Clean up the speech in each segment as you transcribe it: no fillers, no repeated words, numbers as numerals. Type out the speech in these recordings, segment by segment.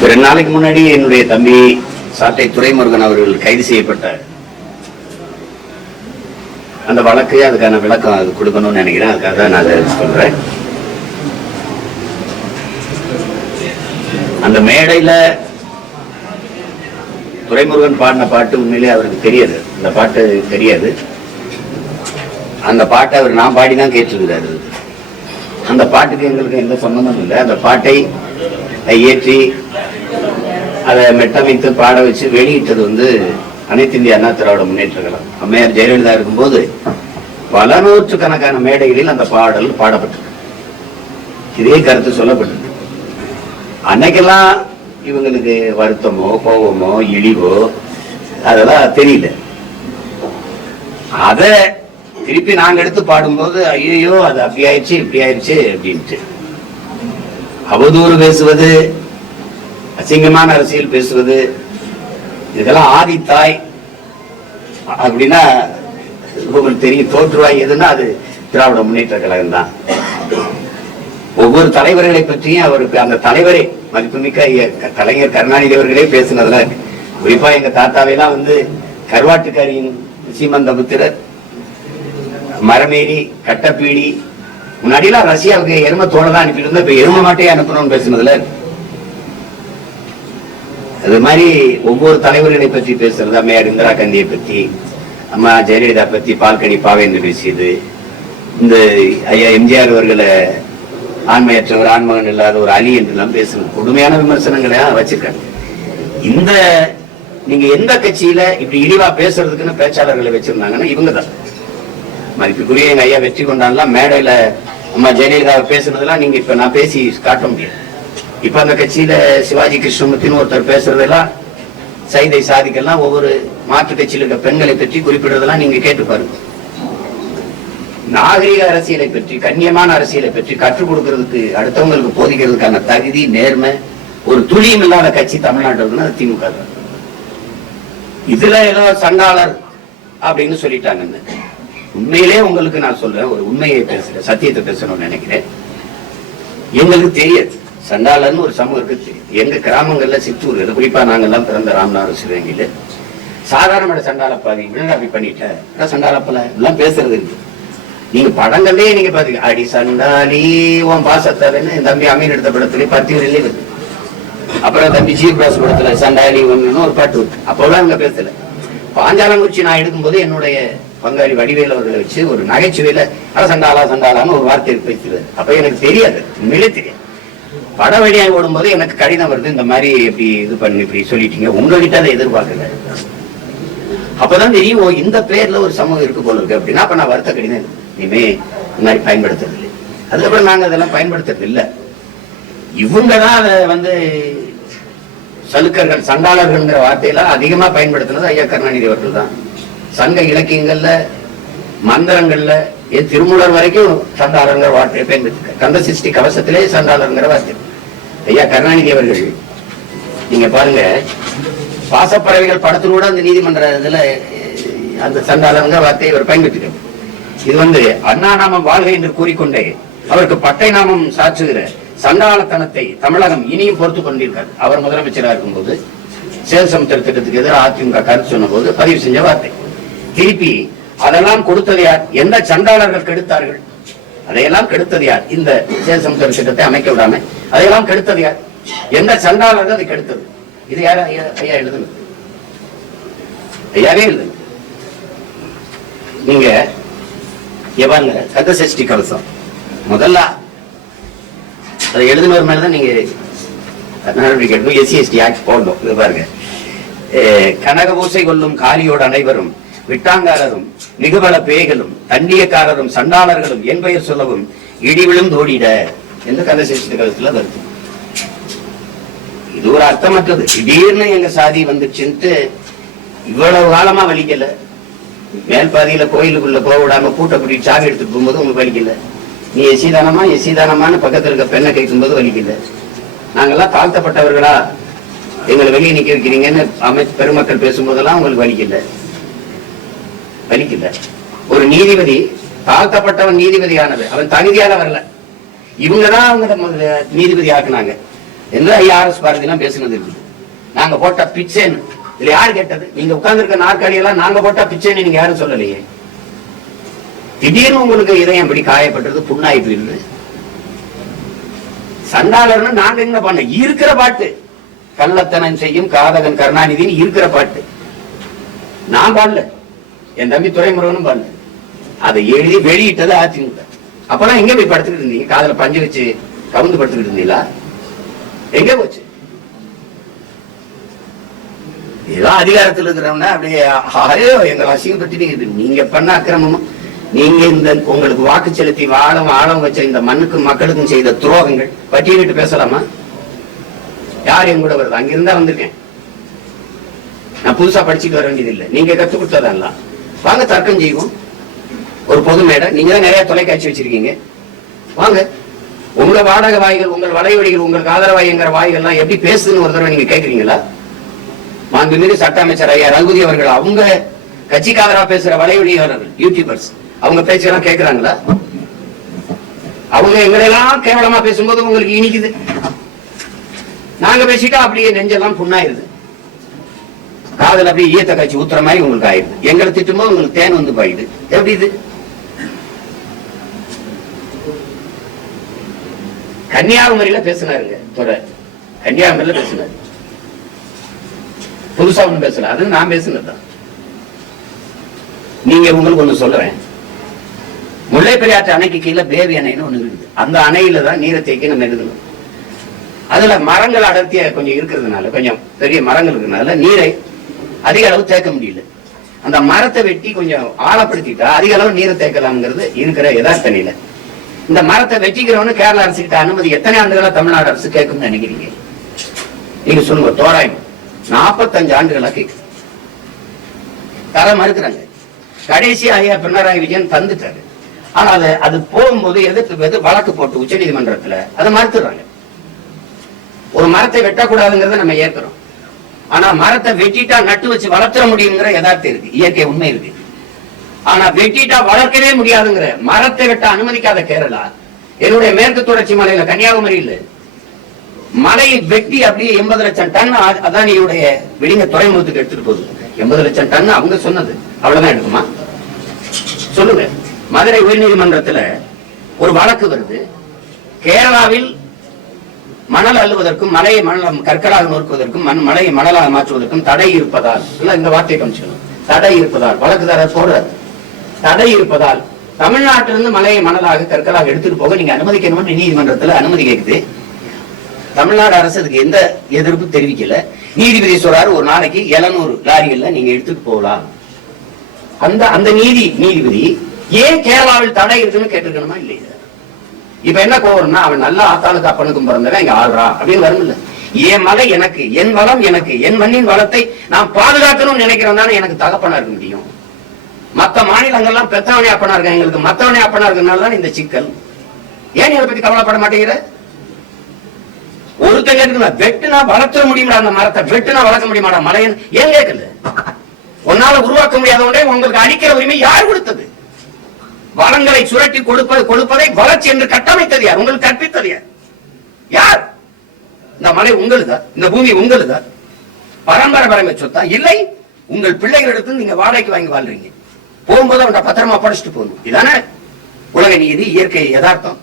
2 நாளைக்கு முன்னாடி என்னுடைய தம்பி சாட்டை துரைமுருகன் அவர்கள் கைது செய்யப்பட்ட அந்த வழக்கு, அதுக்கான விளக்கம் அது கொடுக்கணும்னு நினைக்கிறேன். அதுக்காக தான் நான் அதை சொல்றேன். அந்த மேடையில துரைமுருகன் பாடின பாட்டு உண்மையிலே அவருக்கு தெரியாது. அந்த பாட்டு தெரியாது. அந்த பாட்டை அவர் நான் பாடிதான் கேட்டிருக்கிறாரு. அந்த பாட்டுக்கு எங்களுக்கு எந்த சம்பந்தமும் இல்லை. அந்த பாட்டை இயற்றி அதை மெட்டமைத்து பாட வச்சு வெளியிட்டது அனைத்து இந்திய அண்ணா திராவிட முன்னேற்ற கழகம். அம்மையார் ஜெயலலிதா இருக்கும்போது பல நூற்றுக்கணக்கான மேடைகளில் அந்த பாடல் பாடப்பட்டது. இதே கருத்து சொல்லப்பட்டது. அன்னைக்கெல்லாம் இவங்களுக்கு வருத்தமோ கோபமோ இழிவோ அதெல்லாம் தெரியல. அத திருப்பி நாங்க எடுத்து பாடும்போது ஐயோ அது அப்படி ஆயிடுச்சு இப்படி ஆயிடுச்சு அப்படின்ட்டு அவதூறு பேசுவது, அசிங்கமான அரசியல் பேசுவது, இதெல்லாம் ஆதித்தாய் அப்படின்னா உங்களுக்கு தெரியும். தோற்றுவாய் எதுன்னா அது திராவிட முன்னேற்ற கழகம் தான். ஒவ்வொரு தலைவர்களை பற்றியும் அவருக்கு அந்த தலைவரே மதிப்புமிக்க கலைஞர் கருணாநிதி அவர்களே பேசினதுல குறிப்பா எங்க தாத்தாவையெல்லாம் கருவாட்டுக்காரியின் சீமந்தபுத்திரர், மரமேரி, கட்டப்பீடி, முன்னாடியெல்லாம் ரஷ்யாவுக்கு எரும தோழதான் அனுப்பிட்டு இருந்தா இப்ப எரும மாட்டையே அனுப்பணும்னு பேசுனதுல அது மாதிரி ஒவ்வொரு தலைவர்களை பற்றி பேசுறது. அம்மையார் இந்திரா காந்தியை பத்தி, அம்மா ஜெயலலிதா பத்தி பால்கனி பாவேந்து பேசியது, இந்த ஐயா எம்ஜிஆர் அவர்களை ஆண்மையற்றவர், ஆண்மகன் இல்லாத ஒரு அலி என்றெல்லாம் பேசுறது. கொடுமையான விமர்சனங்களை வச்சிருக்காங்க. இந்த நீங்க எந்த கட்சியில இப்படி இழிவா பேசுறதுக்குன்னு பேச்சாளர்களை வச்சிருந்தாங்கன்னா இவங்க தான். மதிப்புக்குரிய எங்க ஐயா வெற்றி கொண்டாடலாம் மேடையில அம்மா ஜெயலலிதா பேசுறதெல்லாம் நீங்க இப்ப நான் பேசி காட்ட முடியாது. இப்ப அந்த கட்சியில சிவாஜி கிருஷ்ணமூர்த்தின்னு ஒருத்தர் பேசுறதெல்லாம், சைதை சாதிக்கெல்லாம் ஒவ்வொரு மாற்று கட்சியில் இருக்க பெண்களை பற்றி குறிப்பிடுறதெல்லாம் நீங்க கேட்டு பாருங்க. நாகரிக அரசியலை பற்றி, கண்ணியமான அரசியலை பற்றி கற்றுக் கொடுக்கறதுக்கு, அடுத்தவங்களுக்கு போதிக்கிறதுக்கான தகுதி, நேர்மை ஒரு துளியும் இல்லாத கட்சி தமிழ்நாட்டுல திமுக. இதுல ஏதோ சண்டாளர் அப்படின்னு சொல்லிட்டாங்க. உண்மையிலே உங்களுக்கு நான் சொல்றேன், ஒரு உண்மையை பேசுறேன், சத்தியத்தை பேசணும்னு நினைக்கிறேன். எங்களுக்கு தெரியாது சண்டாளர்னு ஒரு சமூகம் இருக்கு. எங்க கிராமங்கள்ல சித்தூர், குறிப்பா நாங்கெல்லாம் பிறந்த ராமநாதபுரம் சிவகங்கையில சாதாரண சண்டாளப்பாதி விழாப்பி பண்ணிட்ட சண்டாளப்பல எல்லாம் பேசுறது இருக்கு. நீங்க படங்களே நீங்க பாத்தீங்க, அடி சண்டாளி உன் பாசத்தவன்னு என் தம்பி அமீன் எடுத்த படத்துல 10 வரையிலே இருக்கு. அப்புறம் தம்பி ஜீவ்தாஸ் படத்துல சண்டாளி ஒண்ணுன்னு ஒரு பாட்டு இருக்கு. அப்பெல்லாம் இவங்க பேசல. பாஞ்சாலங்குறிச்சி நான் எடுக்கும்போது என்னுடைய பங்காளி வடிவேல் அவர்களை வச்சு ஒரு நகைச்சுவையில சண்டாளா சண்டாளான்னு ஒரு வார்த்தை பேசுறது. அப்ப எனக்கு தெரியாது, உண்மையிலே தெரியாது. பட வழியாக ஓடும்போது எனக்கு கடிதம் வருது, இந்த மாதிரி எப்படி இது பண்ணி இப்படி சொல்லிட்டீங்க, உங்ககிட்ட அதை எதிர்பார்க்கல. அப்பதான் தெரியும் இந்த பேர்ல ஒரு சமூகம் இருக்கு போல இருக்கு அப்படின்னா. அப்ப நான் வருத்த கடிதம் இனிமே இந்த மாதிரி பயன்படுத்துறது இல்லை. அதுக்கப்புறம் நாங்க அதெல்லாம் பயன்படுத்துறது இல்லை. இவங்கதான் அதை சலுக்கர்கள், சண்டாளர்கள்ங்கிற வார்த்தையெல்லாம் அதிகமா பயன்படுத்தினது ஐயா கருணாநிதி அவர்கள் தான். சங்க இலக்கியங்கள்ல, மந்திரங்கள்ல, திருமூலர் வரைக்கும் சண்டாளர்ங்கிற வார்த்தையை பயன்படுத்த, கந்த சிருஷ்டி கவசத்திலே சண்டாளர்ங்கிற வார்த்தை ஐயா கருணாநிதி அவர்கள். நீங்க பாருங்க, பாசப்பறவைகள் படத்திலூட அந்த நீதிமன்ற இதுல அந்த சண்டாளர்ங்கிற வார்த்தையை அவர் பயன்படுத்திட்டார். இது அண்ணா நாமம் வாழ்க என்று கூறிக்கொண்டே அவருக்கு பட்டை நாமம் சாற்றுகிற சண்டாளத்தனத்தை தமிழகம் இனியும் பொறுத்து கொண்டிருக்கார். அவர் முதலமைச்சராக இருக்கும்போது சேல் சமுத்திர திட்டத்துக்கு எதிராக அதிமுக கருத்து சொன்ன போது பதிவு செஞ்ச வார்த்தை. திருப்பி அதெல்லாம் கொடுத்தது யார்? எந்த சண்டாளர்கள் கெடுத்தார்கள்? அதையெல்லாம் கெடுத்தது யார்? இந்த சேல் சமுத்திர திட்டத்தை அமைக்க விடாம அதையெல்லாம் கெடுத்தது யார்? எந்த சண்டாளர்கள் அதை கெடுத்தது? இது யார ஐயா எழுதுங்க, ஐயாவே எழுதுங்க. நீங்க எவாங்க கந்த சஷ்டி கவசம் முதல்ல அதை எழுதுனவர் மேலதான் நீங்க நடவடிக்கை எடுக்கணும். எஸ்சி எஸ்டி ஆக்ட் போடணும். இது பாருங்க, கனக பூசை கொள்ளும் காலியோடு அனைவரும் விட்டாங்காரரும் மிகுபல பேய்களும் தண்டியக்காரரும் சண்டாளர்களும் என் பெயர் சொல்லவும் இடிவிழும் தோடிட என்று கந்த சஷ்டி கவசத்துல வருது. இது ஒரு அர்த்தமற்றது. திடீர்னு எங்க சாதி வந்துச்சுன்ட்டு இவ்வளவு காலமா வலிக்கல. மேல் பாதியில கோயிலுக்குள்ள போக விடாம கூட்டப்படி சாவி எடுத்துட்டு போகும்போது உங்களுக்கு வலிக்கல. நீ எசிதானமா எசிதானமான்னு பக்கத்துல இருக்க பெண்ணை கேட்கும்போது வலிக்கல. நாங்கெல்லாம் தாழ்த்தப்பட்டவர்களா எங்களை வெளியே நிக்க வைக்கிறீங்கன்னு பெருமக்கள் பேசும்போதெல்லாம் உங்களுக்கு வலிக்கல. வலிக்கல. ஒரு நீதிபதி தாழ்த்தப்பட்டவன் நீதிபதியானது அவன் தகுதியால வரல. இவங்கதான் அவங்க நீதிபதி ஆக்குனாங்க என்று ஐஆர்எஸ் பாரதி எல்லாம் பேசுனது இருக்குது. நாங்க போட்ட பிச்சைன்னு இதுல யாரு கேட்டது? நீங்க உட்கார்ந்து இருக்க நாற்காலி எல்லாம் நாங்க போட்ட பிச்சைன்னு நீங்க யாரும் சொல்லலையே. திடீர்னு உங்களுக்கு இதயம் எப்படி காயப்பட்டது, புண்ணாய் போயிருது. சண்டாளர்னு நாங்க என்ன பண்ண இருக்கிற பாட்டு கள்ளத்தனம் செய்யும் காதகன் கருணாநிதினு இருக்கிற பாட்டு நான் பாடல, என் தம்பி துரைமுருகனும் பாடல. அதை எழுதி வெளியிட்டது அதிமுக. அப்பெல்லாம் எங்க போய் படுத்துக்கிட்டு இருந்தீங்க? காதல பஞ்சு வச்சு கவுந்து படுத்துக்கிட்டு இருந்தீங்களா? எங்க போச்சு? இதெல்லாம் அதிகாரத்தில் இருக்கிறவங்க அப்படியே எங்களை அசிங்கப்பட்டு நீங்க பண்ண அக்கிரமமும் நீங்க இந்த உங்களுக்கு வாக்கு செலுத்தி ஆழம் வச்ச இந்த மண்ணுக்கும் மக்களுக்கும் செய்த துரோகங்கள் பட்டியலிட்டு பேசலாமா? யார் என் கூட வருது? அங்கிருந்தா வந்திருக்கேன். நான் புதுசா படிச்சுட்டு வர வேண்டியது இல்லை. நீங்க கத்துக் கொடுத்ததெல்லாம் வாங்க தர்க்கம் செய்வோம். ஒரு பொது மேடை, நீங்க தான் நிறைய தொலைக்காட்சி வச்சிருக்கீங்க, வாங்க. உங்க வாடகை வாய்கள், உங்கள் வலைவழிகள், உங்களுக்கு ஆதரவாய்ங்கிற வாய்கள் எல்லாம் எப்படி பேசுதுன்னு ஒரு தடவை நீங்க கேட்கறீங்களா? மாண்புமிகு சட்ட அமைச்சர் ஐயா ரகுபதி அவர்கள் அவங்க கட்சிக்கு ஆதரவா பேசுற வலைவழியாளர்கள் யூடியூபர்ஸ் அவங்க பேச்செல்லாம் கேட்கிறாங்களா? அவங்க எங்களெல்லாம் கேவலமா பேசும்போது உங்களுக்கு இனிக்குது. நாங்க பேசிட்டா அப்படியே நெஞ்செல்லாம் புண்ணாயிருது, காதல் அப்படியே ஈயத்த காட்சி ஊத்துற மாதிரி உங்களுக்கு ஆயிடுது. எங்களை திட்டும்போது உங்களுக்கு தேன் வந்து பாயுது. எப்படி இது? கன்னியாகுமரியில பேசினாருங்க துறை, கன்னியாகுமரியில பேசினாரு. புதுசா ஒண்ணு பேசல, அது நான் பேசினதுதான். நீங்க உங்களுக்கு ஒண்ணு சொல்றேன். முல்லை பெரியாற்று அணைக்கு கீழே பேவி அணைன்னு ஒண்ணு இருக்குது. அந்த அணையில தான் நீரை தேக்கி நம்ம எழுதணும். அதுல மரங்கள் அடர்த்தியா கொஞ்சம் இருக்கிறதுனால, கொஞ்சம் பெரிய மரங்கள் இருக்கிறதுனால நீரை அதிக அளவு தேக்க முடியல. அந்த மரத்தை வெட்டி கொஞ்சம் ஆழப்படுத்திட்டா அதிக அளவு நீரை தேக்கலாம்ங்கிறது இருக்கிற யதார்த்த நிலை. இந்த மரத்தை வெட்டிக்கிறவனு கேரள அரசு கிட்ட அனுமதி எத்தனை ஆண்டுகளா தமிழ்நாடு அரசு கேட்கும்னு நினைக்கிறீங்க? நீங்க சொல்லுங்க. தோராயம் 45 ஆண்டுகளா கேட்கு தர மறுக்கிறாங்க. கடைசி ஐயா பினராயி விஜயன் தந்துட்டாரு. ஆனா அது போகும்போது எதிர்த்து வழக்கு போட்டு உச்ச நீதிமன்றத்துல அதை மறுத்துறாங்க. ஒரு மரத்தை வெட்டக்கூடாதுங்கிறத நம்ம ஏற்கிறோம். ஆனா மரத்தை வெட்டிட்டா நட்டு வச்சு வளர்த்துற முடியுங்கிற யதார்த்தம் இருக்கு, இயற்கை உண்மை இருக்கு. ஆனா வெட்டிட்டா வளர்க்கவே முடியாதுங்கிற, மரத்தை வெட்ட அனுமதிக்காத கேரளா, என்னுடைய மேற்கு தொடர்ச்சி மலையில கன்னியாகுமரியில் மலையை வெட்டி அப்படியே 80 லட்சம் டன் அதானியுடைய வெளிங்க துறைமுகத்துக்கு எடுத்துட்டு போகுது. 80 லட்சம் டன் அவங்க சொன்னது. அவ்வளவுதான் எடுக்குமா? சொல்லுங்க. மதுரை உயர்நீதிமன்றத்துல ஒரு வழக்கு வருது. கேரளாவில் மணல் அள்ளுவதற்கும் மலையை மணல் கற்களாக நோக்குவதற்கும் மலையை மணலாக மாற்றுவதற்கும் தடை இருப்பதால், இந்த வார்த்தையை கமிச்சணும், தடை இருப்பதால் வழக்குதாரர் போடுறார். தடை இருப்பதால் தமிழ்நாட்டிலிருந்து மலையை மணலாக கற்களாக எடுத்துட்டு போக நீங்க அனுமதிக்கணும்னு நீதிமன்றத்துல அனுமதி கேட்குது. தமிழ்நாடு அரசு அதுக்கு எந்த எதிர்ப்பு தெரிவிக்கல. நீதிபதி சொல்றாரு ஒரு நாளைக்கு 700 லாரிகள்ல நீங்க எடுத்துட்டு போகலாம். அந்த நீதிபதி ஏன் கேரளாவில் தடை இருக்குன்னு கேட்டிருக்கணுமா இல்லையா? இப்ப என்ன கோவம்னா, அவன் நல்ல ஆத்தாளுக்கு அப்பனுக்கும் பிறந்தவன் இங்க ஆள்றா அப்படின்னு வரும்ல. என் மலை எனக்கு, என் வளம் எனக்கு, என் மண்ணின் வளத்தை நான் பாதுகாக்கணும்னு நினைக்கிறேன் தானே எனக்கு தகப்பனா இருக்க முடியும். மத்த மாநிலங்கள்லாம் பெத்தவனே அப்பனா இருக்காங்க, எங்களுக்கு மத்தவனே அப்பனா இருக்கனால தான் இந்த சிக்கல். ஏன் இதை பத்தி கவலைப்பட மாட்டேங்கிற? ஒருத்தங்க இருக்குல்ல, வெட்டுனா வளர்த்த முடியுமா? அந்த மரத்தை வெட்டுனா வளர்க்க முடியுமாடா மலையன்? ஏன் கேட்கல? உன்னால உருவாக்க முடியாதவனே உங்களுக்கு அழிக்கிற உரிமை யார் கொடுத்தது? வளங்களை சுரட்டி கொடுப்பதை வளர்ச்சி என்று கட்டமைத்தது யார்? உங்களுக்கு கற்பித்தது யார்? இந்த மலை உங்களுதா? இந்த பூமி உங்களுதா? பரம்பரை சொத்தா? இல்லை, உங்கள் பிள்ளைகளிடத்து நீங்க வாடகைக்கு வாங்கி வாழ்றீங்க. போகும்போது அவன் பத்திரமா படைச்சிட்டு போகணும். இதானே உலக நீதி, இயற்கை யதார்த்தம்.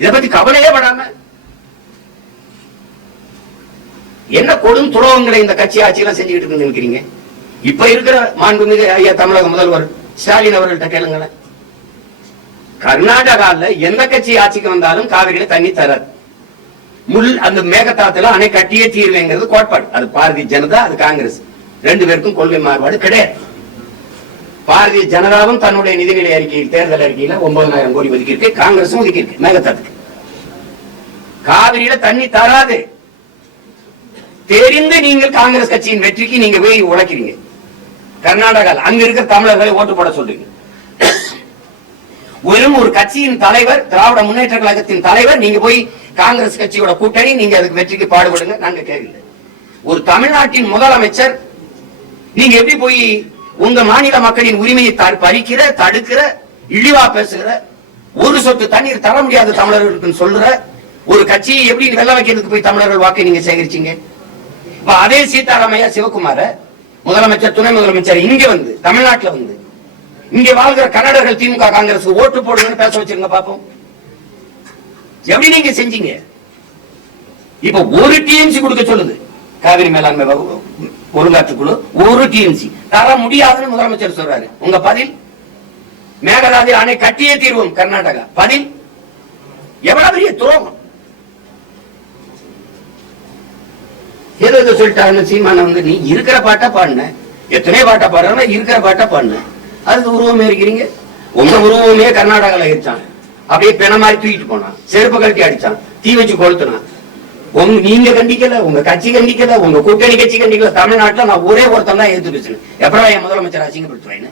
இதை பத்தி கவலையே படாம என்ன கொடும் துரோகங்களை இந்த கட்சி ஆட்சியெல்லாம் செஞ்சுக்கிட்டு நினைக்கிறீங்க? இப்ப இருக்கிற மாண்புமிகு ஐயா தமிழக முதல்வர் ஸ்டாலின் அவர்கள்ட்ட கேளுங்களேன். கர்நாடகால எந்த கட்சி ஆட்சிக்கு வந்தாலும் காவிரியில தண்ணி தராது. அந்த மேகதாத்துல அணை கட்டியே தீர்வேங்கிறது கோட்பாடு. அது பாரதிய ஜனதா, அது காங்கிரஸ், ரெண்டு பேருக்கும் கொள்கை மாறுபாடு கிடையாது. பாரதிய ஜனதாவும் தன்னுடைய நிதிநிலை அறிக்கையில், தேர்தல் அறிக்கையில 9,000 கோடி ஒதுக்கி இருக்கு, காங்கிரசும் ஒதுக்கி இருக்கு மேகதாத்துக்கு. காவிரியில தண்ணி தராது தெரிந்து நீங்கள் காங்கிரஸ் கட்சியின் வெற்றிக்கு நீங்க போய் உழைக்கிறீங்க. கர்நாடகாவில் அங்க இருக்கிற தமிழர்களை ஓட்டு போட சொல்றீங்க. வெறும் ஒரு கட்சியின் தலைவர், திராவிட முன்னேற்ற கழகத்தின் தலைவர், நீங்க போய் காங்கிரஸ் கட்சியோட கூட்டணி, நீங்க அதுக்கு வெற்றிக்கு பாடுபடுங்க, நாங்க கேட்கல. ஒரு தமிழ்நாட்டின் முதலமைச்சர் நீங்க எப்படி போய் உங்க மாநில மக்களின் உரிமையை பறிக்கிற, தடுக்கிற, இழிவா பேசுகிற ஒரு சொட்டு தண்ணீர் தர முடியாத தமிழர்களுக்கு சொல்ற ஒரு கட்சியை எப்படி வெள்ள வைக்கிறதுக்கு போய் தமிழர்கள் வாக்கை நீங்க சேகரிச்சீங்க? அதே சீதாராமையா சிவகுமார முதலமைச்சர், துணை முதலமைச்சர் இங்க வந்து தமிழ்நாட்டில் வந்து இங்க வாழ்கிற கன்னடர்கள் திமுக காங்கிரஸ் ஓட்டு போடுங்கன்னு பேச வச்சிருங்க பாப்போம். எப்படி நீங்க செஞ்சீங்க? இப்ப ஒரு டிஎம்சி கொடுக்க சொல்லுது காவிரி மேலாண்மை ஒருங்காற்றுக்குழு, ஒரு டிஎம்சி தர முடியாதுன்னு முதலமைச்சர் சொல்றாரு. உங்க பதில்? மேகதாது அணை கட்டியே தீர்வோம் கர்நாடகா. பதில்? எவ்வளவு பெரிய துரோகம்! ஏதோ சொல்லிட்டாங்க சீமான வந்து நீ இருக்கிற பாட்டா பாடின, எத்தனை பாட்டா பாடுற, இருக்கிற பாட்டா பாடின, அதுக்கு உருவமே இருக்கிறீங்க. உங்க உருவமே கர்நாடகால இருச்சான், அப்படியே பெண மாதிரி தூக்கிட்டு போனான், செருப்பு கழட்டி அடிச்சான், தீ வச்சு கொளுத்துனான். நீங்க கண்டிக்கல, உங்க கட்சி கண்டிக்கல, உங்க கூட்டணி கட்சி கண்டிக்கல. தமிழ்நாட்டுல நான் ஒரே ஒருத்தன் தான் எடுத்து பேசுறேன். எப்படா என் முதலமைச்சர் அசிங்கப்படுத்துவேன்னு?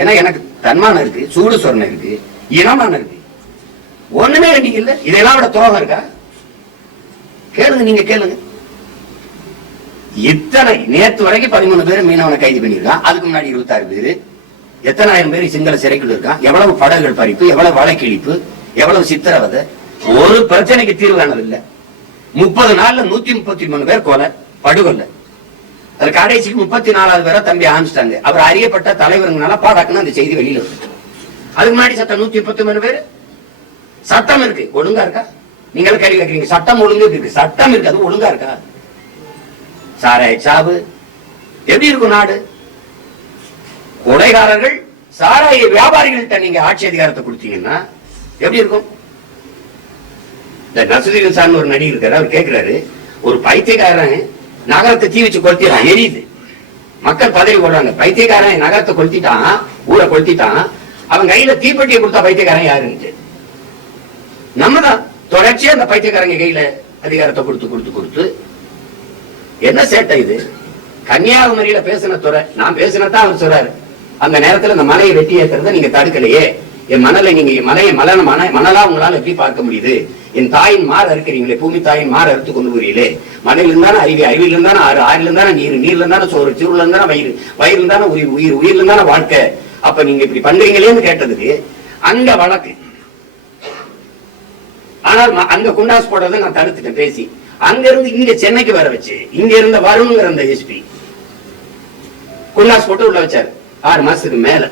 ஏன்னா எனக்கு தன்மானம் இருக்கு, சூடு சொரணை இருக்கு, இனமானம் இருக்கு. ஒண்ணுமே கண்டிக்கல. இதெல்லாம் விட துரோகம் இருக்கா? கேளுங்க, நீங்க கேளுங்க. இத்தனை நேற்று வரைக்கும் 13 பேர் மீனவனை கைது பண்ணிருக்கான். அதுக்கு முன்னாடி 26 பேரு, எத்தனை ஆயிரம் பேர் சிங்கள சிறைக்குள்ள இருக்கான். எவ்வளவு படகுகள் பறிப்பு, எவ்வளவு வழக்கிழிப்பு, எவ்வளவு சித்திரவதை. ஒரு பிரச்சனைக்கு தீர்வு காணவில்லை. 30 நாள்ல 133 பேர் கொலை, படுகொலை. அது கடைசிக்கு 34வது பேரை தம்பி ஆரம்பிச்சிட்டாங்க. அவர் அறியப்பட்ட தலைவருங்கனால பாடாக்குன்னு அந்த செய்தி வெளியில வந்துச்சு. அதுக்கு முன்னாடி சட்டம் 133 பேர். சட்டம் இருக்கு, ஒழுங்கா இருக்கா? நீங்களும் கேள்வி கேட்கிறீங்க, சட்டம் ஒழுங்கு இருக்கு. சட்டம் இருக்கு, அது ஒழுங்கா இருக்கா? சாராய சாவு எப்படி இருக்கும் நாடு? கொலைகாரர்கள் சாராய வியாபாரிகள்கிட்ட நீங்க ஆட்சி அதிகாரத்தை கொடுத்தீங்கன்னா எப்படி இருக்கும்? நசுதீன் சார்னு ஒரு நடிகர் இருக்காரு, அவர் கேட்கிறாரு, ஒரு பைத்தியக்காரன் நகரத்தை தீ வச்சு கொளுத்திட்டான், எரியுது, மக்கள் பதவி போடுறாங்க. பைத்தியக்காரன் நகரத்தை கொளுத்திட்டான், ஊரை கொளுத்திட்டான், அவன் கையில தீப்பெட்டியை கொடுத்தா பைத்தியக்காரன் யாருன்னு நம்ம தான் தொடர்ச்சியா அந்த பைத்தியக்காரங்க கையில அதிகாரத்தை கொடுத்து கொடுத்து கொடுத்து என்ன சேட்டை இது? கன்னியாகுமரியில பேசின துறை, நான் பேசினதான் அவர் சொல்றாரு, அந்த நேரத்துல அந்த மலையை வெட்டி ஏற்றுறத நீங்க தடுக்கலையே, என் மணலை நீங்க மணலா உங்களால எப்படி பார்க்க முடியுது? என் தாயின் மாறு அறுக்கிறீங்களே, பூமி தாயின் மாறு அறுத்து கொண்டு போறீங்களே, மலையில இருந்தான அருவி, அருவியில இருந்தான ஆறு, ஆறுல இருந்தான நீர், நீர்ல இருந்தான சோறு, சிறுல இருந்தான வயிறு, வயிறுல இருந்தான உயிர், உயிர் உயிர்ல இருந்தான வாழ்க்கை. அப்ப நீங்க இப்படி பண்றீங்களேன்னு கேட்டதுக்கு அங்க வழக்கு. ஆனால் அங்க குண்டாஸ் போடுறதை நான் தடுத்துட்டேன் பேசி. அங்க இருந்து இங்க சென்னைக்கு வர வச்சு, இங்க இருந்த வருணுங்கிற அந்த எஸ்பி குண்டாஸ் போட்டு உள்ள வச்சாரு 6 மாசத்துக்கு மேல.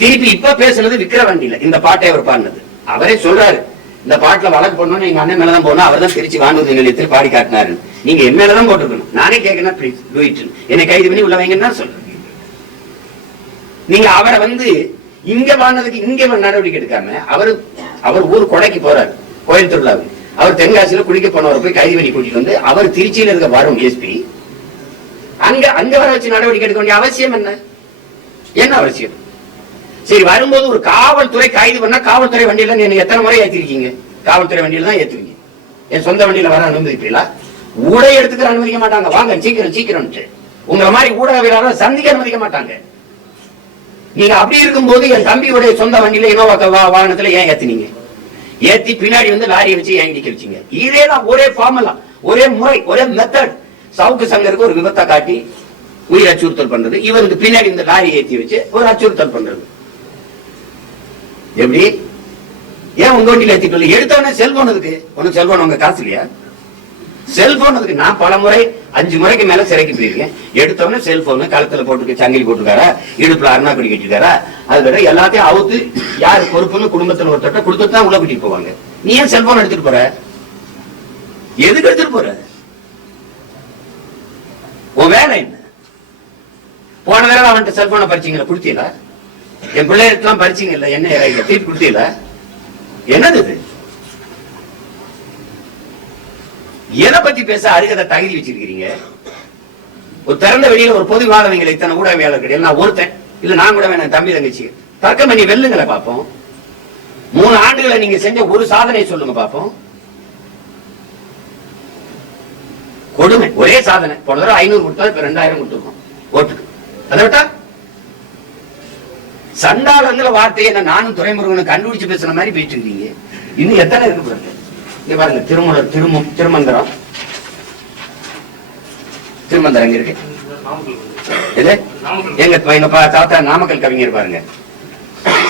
திருப்பி இப்ப பேசுனது விக்கிரவாண்டியில இந்த பாட்டை அவர் பாடினது. அவரே சொல்றாரு, இந்த பாட்டுல வழக்கு போடணும்னு எங்க அண்ணன் மேலதான் போனா, அவர் தான் திருச்சி வானூர்தி நிலையத்தில் பாடி காட்டினாரு. நீங்க என் மேலதான் போட்டுக்கணும். நானே கேட்கணும், ப்ளீஸ் டூ இட், என்னை கைது பண்ணி உள்ள வைங்கன்னா சொல்றேன். நீங்க அவரை வந்து இங்க வாழ்ந்ததுக்கு இங்க நடவடிக்கை எடுக்காம அவர் ஊர் கொடைக்கு போறாரு, கோயில் திருவிழாவுக்கு. அவர் தென்காசியில குளிக்க போனவரை போய் கைது பண்ணி கூட்டிட்டு வந்து அவர் திருச்சியில இருக்க வரும் எஸ்பி அங்க வர வச்சு நடவடிக்கை எடுக்க வேண்டிய அவசியம் என்ன? என்ன அவசியம்? சரி, வரும்போது ஒரு காவல்துறை கைது பண்ணா காவல்துறை வண்டியில நீங்க எத்தனை முறை ஏத்திருக்கீங்க? காவல்துறை வண்டியில தான் ஏத்துவீங்க. என் சொந்த வண்டியில வர அனுமதிப்பீங்களா? ஊடக எடுத்துக்கிற அனுமதிக்க மாட்டாங்க. வாங்க சீக்கிரம் சீக்கிரம், உங்களை மாதிரி ஊடகவியலாளர் சந்திக்க அனுமதிக்க மாட்டாங்க. நீங்க அப்படி இருக்கும்போது என் தம்பியுடைய சொந்த வண்டியில இனோவா வாகனத்துல ஏன் ஏத்தினீங்க? ஏத்தி பின்னாடி வந்து லாரியை வச்சு ஏன் இடிக்க வச்சீங்க? இதேதான் ஒரே ஃபார்முலா, ஒரே முறை, ஒரே மெத்தட். சவுக்கு சங்கருக்கு ஒரு விபத்தை காட்டி உயிர் அச்சுறுத்தல் பண்றது, இவருக்கு பின்னாடி இந்த லாரி ஏற்றி வச்சு ஒரு அச்சுறுத்தல் பண்றது. எப்படி? ஏன் உங்க வண்டியில ஏத்திட்டு எடுத்தவனே செல்போன் இருக்கு? உனக்கு செல்போன் உங்க காசு இல்லையா? செல்போன் அதுக்கு நான் பல முறை 5 முறைக்கு மேல சிறைக்கு போயிருக்கேன். எடுத்தவன செல்போனு கழுத்துல போட்டு சங்கிலி போட்டுக்காரா, இடுப்புல அருணாக்குடி கட்டிருக்காரா, அதுக்கிட்ட எல்லாத்தையும் அவுத்து யாரு பொறுப்புன்னு குடும்பத்துல ஒருத்தட்ட கொடுத்துட்டு தான் உள்ள கூட்டிட்டு போவாங்க. நீ ஏன் செல்போன் எடுத்துட்டு போற? எதுக்கு எடுத்துட்டு போற? உன் வேலை என்ன? போன தடவை அவன்கிட்ட செல்போனை பறிச்சீங்களா? கொடுத்தீங்களா? என் பிள்ளைகளுக்கெல்லாம் பறிச்சீங்கல்ல, என்ன திருப்பி கொடுத்தீங்களா? என்னது இது? எதை பத்தி பேச அருகதை தகுதி வச்சிருக்கீங்க? ஒரு திறந்த வெளியில ஒரு பொது விவாதங்களை இத்தனை ஊடகவியாளர் கிடையாது. நான் ஒருத்தன் இல்ல, நான் கூட வேணும் தம்பி தங்கச்சி தர்க்கம் பண்ணி வெல்லுங்களை பார்ப்போம். 3 ஆண்டுகளை நீங்க செஞ்ச ஒரு சாதனை சொல்லுங்க பார்ப்போம். கொடுமை, ஒரே சாதனை. போன தடவை 500 கொடுத்தா இப்ப 2000 கொடுத்துருக்கோம் ஓட்டுக்கு. அதை விட்டா சண்டாளங்கிற வார்த்தையை நானும் துறைமுருகனை கண்டுபிடிச்சு பேசுற மாதிரி பேசிட்டு இருக்கீங்க. இன்னும் எத்தனை இருக்கு பாருங்க. இங்க பாருங்க, திருமந்திரம் எங்க இருக்கு? எங்க தாத்தா நாமக்கல் கவிஞர் பாருங்க,